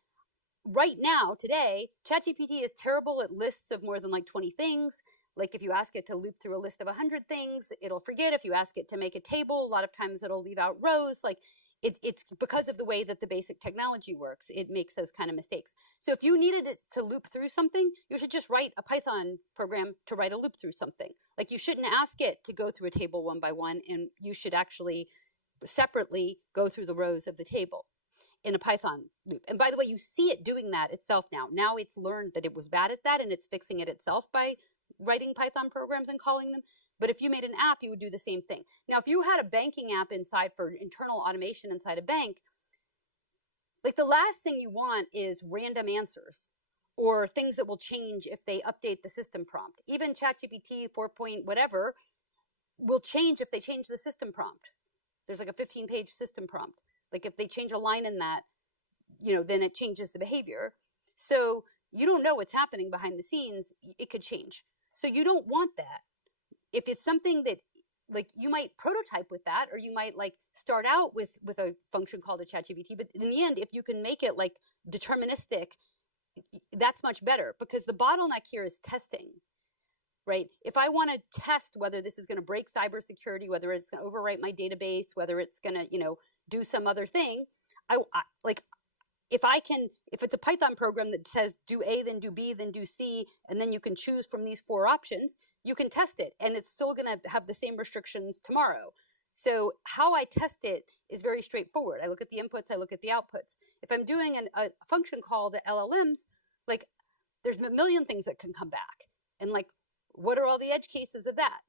right now, today, ChatGPT is terrible at lists of more than like 20 things. Like if you ask it to loop through a list of 100 things, it'll forget. If you ask it to make a table, a lot of times it'll leave out rows. Like it's because of the way that the basic technology works, it makes those kind of mistakes. So if you needed it to loop through something, you should just write a Python program to write a loop through something. Like, you shouldn't ask it to go through a table one by one, and you should actually separately go through the rows of the table in a Python loop. And by the way, you see it doing that itself now. Now it's learned that it was bad at that, and it's fixing it itself by writing Python programs and calling them. But if you made an app, you would do the same thing. Now, if you had a banking app inside for internal automation inside a bank, like, the last thing you want is random answers or things that will change if they update the system prompt. Even ChatGPT 4 point whatever will change if they change the system prompt. There's like a 15-page system prompt. Like, if they change a line in that, then it changes the behavior. So you don't know what's happening behind the scenes. It could change. So you don't want that. If it's something that, like, you might prototype with that, or you might like start out with a function called a ChatGPT, but in the end, if you can make it like deterministic, that's much better, because the bottleneck here is testing, right? If I want to test whether this is going to break cybersecurity, whether it's going to overwrite my database, whether it's going to, do some other thing, I like, if it's a Python program that says do A, then do B, then do C, and then you can choose from these 4 options, you can test it, and it's still going to have the same restrictions tomorrow. So how I test it is very straightforward. I look at the inputs, I look at the outputs. If I'm doing a function call to LLMs, like, there's a million things that can come back. And like, what are all the edge cases of that?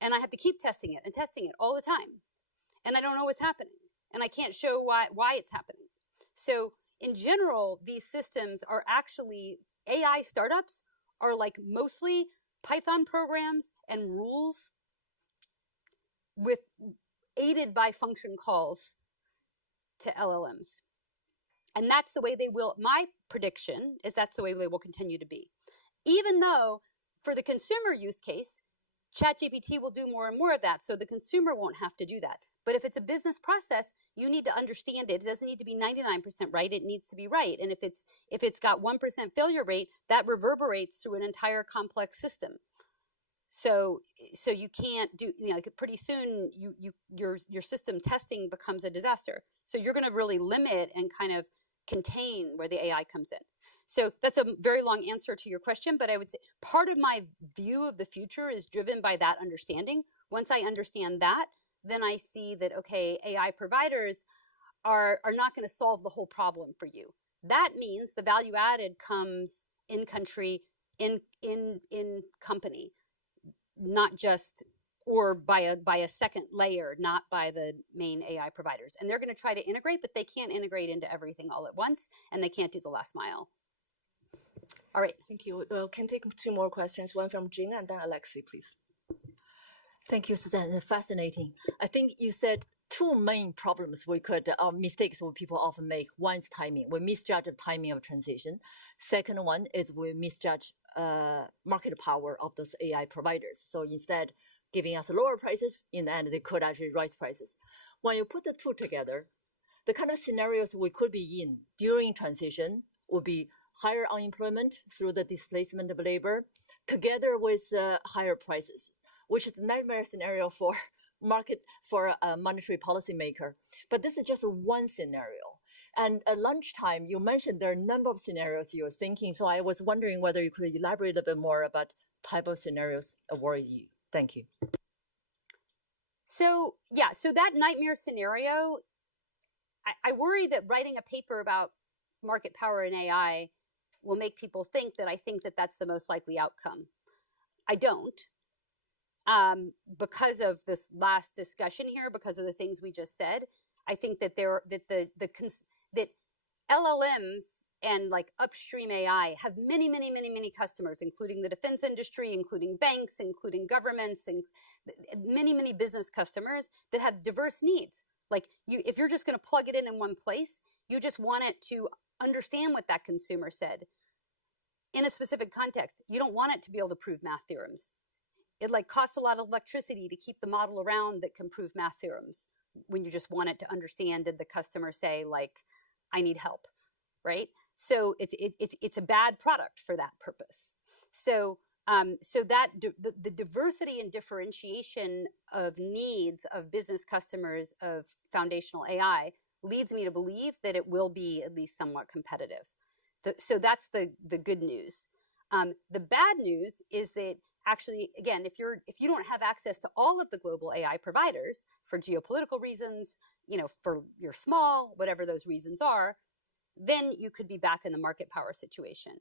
And I have to keep testing it all the time. And I don't know what's happening. And I can't show why it's happening. So in general, these systems are actually, AI startups are like mostly Python programs and rules aided by function calls to LLMs. And that's the way they will, my prediction is that's the way they will continue to be. Even though for the consumer use case, ChatGPT will do more and more of that, so the consumer won't have to do that. But if it's a business process, you need to understand it. It doesn't need to be 99% right. It needs to be right. And if it's got 1% failure rate, that reverberates through an entire complex system. So you can't do, like, pretty soon your system testing becomes a disaster. So you're going to really limit and kind of contain where the AI comes in. So that's a very long answer to your question, but I would say part of my view of the future is driven by that understanding. Once I understand that, then I see that, okay, AI providers are not going to solve the whole problem for you. That means the value added comes in country, in company, not just, or by a second layer, not by the main AI providers. And they're going to try to integrate, but they can't integrate into everything all at once, and they can't do the last mile. All right. Thank you. Can take 2 more questions, one from Jing and then Alexi, please. Thank you, Suzanne. Fascinating. I think you said 2 main problems mistakes people often make. One is timing. We misjudge the timing of transition. Second one is we misjudge market power of those AI providers. So instead giving us lower prices, in the end, they could actually raise prices. When you put the 2 together, the kind of scenarios we could be in during transition would be higher unemployment through the displacement of labor, together with higher prices, which is the nightmare scenario for a monetary policymaker. But this is just one scenario. And at lunchtime, you mentioned there are a number of scenarios you were thinking. So I was wondering whether you could elaborate a bit more about type of scenarios that worry you. Thank you. So yeah, so that nightmare scenario, I worry that writing a paper about market power in AI will make people think that I think that that's the most likely outcome. I don't. Because of this last discussion here, because of the things we just said, I think that that LLMs and like upstream AI have many customers, including the defense industry, including banks, including governments, and many business customers that have diverse needs. Like if you're just going to plug it in one place, you just want it to understand what that consumer said in a specific context. You don't want it to be able to prove math theorems. It like costs a lot of electricity to keep the model around that can prove math theorems when you just want it to understand, did the customer say, like, I need help, right? So it's a bad product for that purpose. So the diversity and differentiation of needs of business customers of foundational AI leads me to believe that it will be at least somewhat competitive. So that's the good news. The bad news is that actually, again, if you don't have access to all of the global AI providers for geopolitical reasons, for you're small, whatever those reasons are, then you could be back in the market power situation.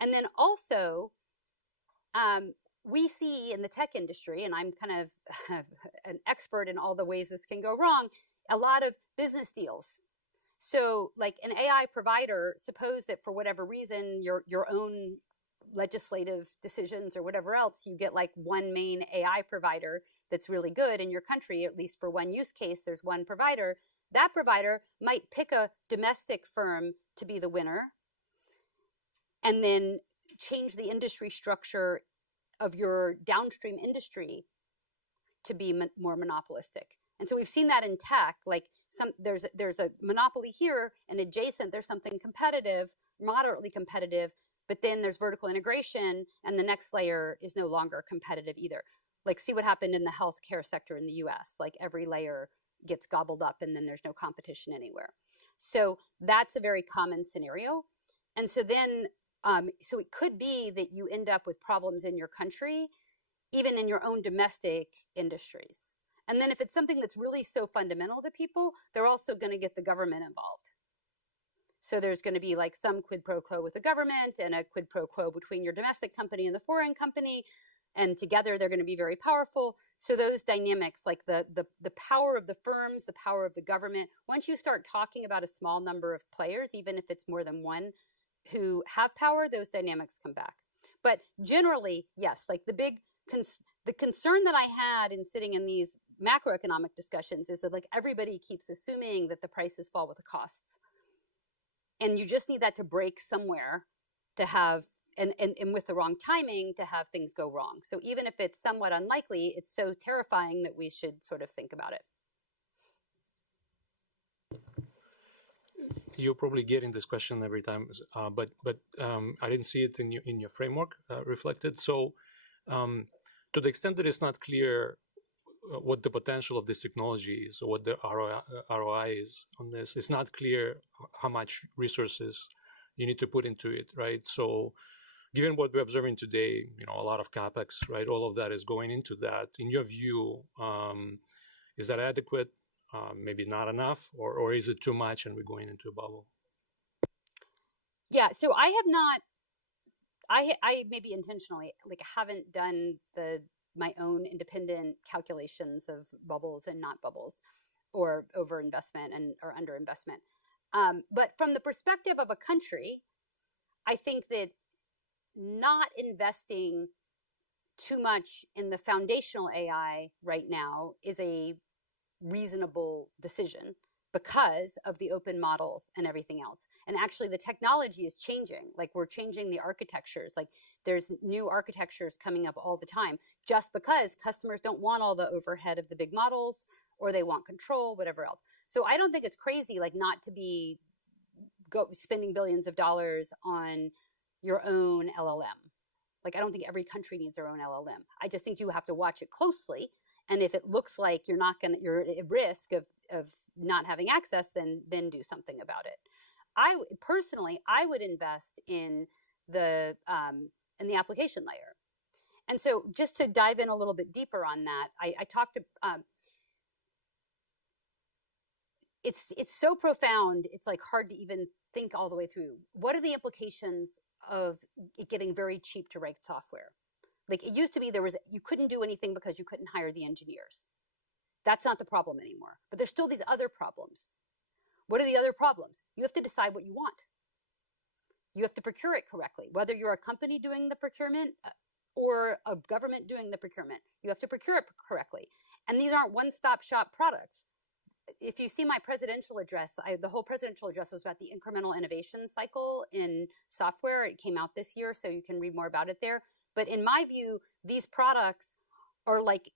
And then also, we see in the tech industry, and I'm kind of an expert in all the ways this can go wrong, a lot of business deals. So like an AI provider, suppose that for whatever reason, your own legislative decisions or whatever else, you get like one main AI provider that's really good in your country, at least for one use case, there's one provider. That provider might pick a domestic firm to be the winner and then change the industry structure of your downstream industry to be more monopolistic. And so we've seen that in tech, like there's a monopoly here, and adjacent there's something competitive, moderately competitive, but then there's vertical integration, and the next layer is no longer competitive either. Like see what happened in the healthcare sector in the US, like every layer gets gobbled up and then there's no competition anywhere. So that's a very common scenario. And so then, so it could be that you end up with problems in your country, even in your own domestic industries. And then if it's something that's really so fundamental to people, they're also going to get the government involved. So there's going to be like some quid pro quo with the government and a quid pro quo between your domestic company and the foreign company. And together they're going to be very powerful. So those dynamics, like the power of the firms, the power of the government, once you start talking about a small number of players, even if it's more than one who have power, those dynamics come back. But generally, yes, like the concern that I had in sitting in these macroeconomic discussions is that like everybody keeps assuming that the prices fall with the costs. And you just need that to break somewhere to have, and with the wrong timing, to have things go wrong. So even if it's somewhat unlikely, it's so terrifying that we should sort of think about it. You're probably getting this question every time, but I didn't see it in your framework reflected. So to the extent that it's not clear what the potential of this technology is or what the ROI is on this, it's not clear how much resources you need to put into it, right? So given what we're observing today, a lot of CapEx, right? All of that is going into that. In your view, is that adequate? Maybe not enough, or is it too much and we're going into a bubble? Yeah, so I have not, I maybe intentionally haven't done my own independent calculations of bubbles and not bubbles, or overinvestment or underinvestment. But from the perspective of a country, I think that not investing too much in the foundational AI right now is a reasonable decision because of the open models and everything else. And actually the technology is changing. Like we're changing the architectures. Like there's new architectures coming up all the time just because customers don't want all the overhead of the big models, or they want control, whatever else. So I don't think it's crazy like not to be spending billions of dollars on your own LLM. Like I don't think every country needs their own LLM. I just think you have to watch it closely. And if it looks like you're at risk of not having access, then do something about it. I would invest in the application layer. And so just to dive in a little bit deeper on that, I talked to, it's so profound, it's like hard to even think all the way through. What are the implications of it getting very cheap to write software? Like it used to be you couldn't do anything because you couldn't hire the engineers. That's not the problem anymore. But there's still these other problems. What are the other problems? You have to decide what you want. You have to procure it correctly, whether you're a company doing the procurement or a government doing the procurement. You have to procure it correctly. And these aren't one-stop shop products. If you see my presidential address, the whole presidential address was about the incremental innovation cycle in software. It came out this year, so you can read more about it there. But in my view, these products are like,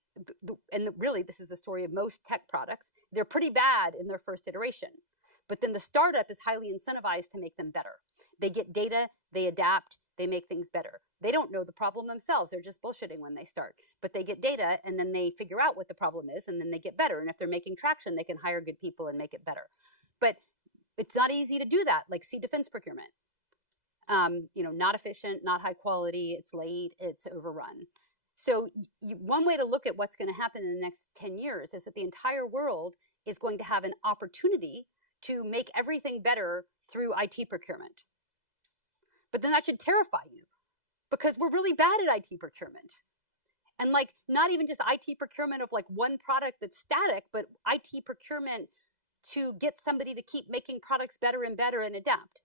and really this is the story of most tech products, they're pretty bad in their first iteration. But then the startup is highly incentivized to make them better. They get data, they adapt, they make things better. They don't know the problem themselves. They're just bullshitting when they start. But they get data and then they figure out what the problem is and then they get better. And if they're making traction, they can hire good people and make it better. But it's not easy to do that, like see defense procurement. Not efficient, not high quality, it's late, it's overrun. So one way to look at what's going to happen in the next 10 years is that the entire world is going to have an opportunity to make everything better through IT procurement. But then that should terrify you, because we're really bad at IT procurement. And like, not even just IT procurement of like one product that's static, but IT procurement to get somebody to keep making products better and better and adapt.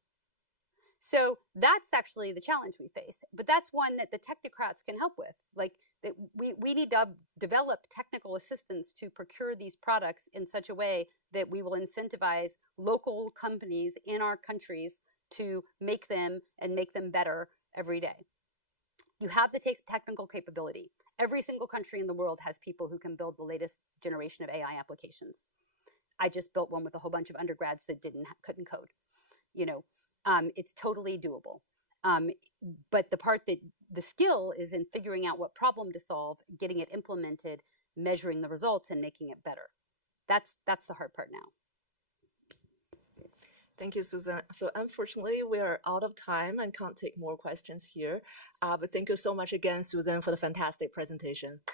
So that's actually the challenge we face, but that's one that the technocrats can help with. Like, that we need to develop technical assistance to procure these products in such a way that we will incentivize local companies in our countries to make them and make them better every day. You have the technical capability. Every single country in the world has people who can build the latest generation of AI applications. I just built one with a whole bunch of undergrads that couldn't code. It's totally doable. But the part that the skill is in figuring out what problem to solve, getting it implemented, measuring the results, and making it better. That's the hard part now. Thank you, Susan. So unfortunately, we are out of time and can't take more questions here. But thank you so much again, Susan, for the fantastic presentation.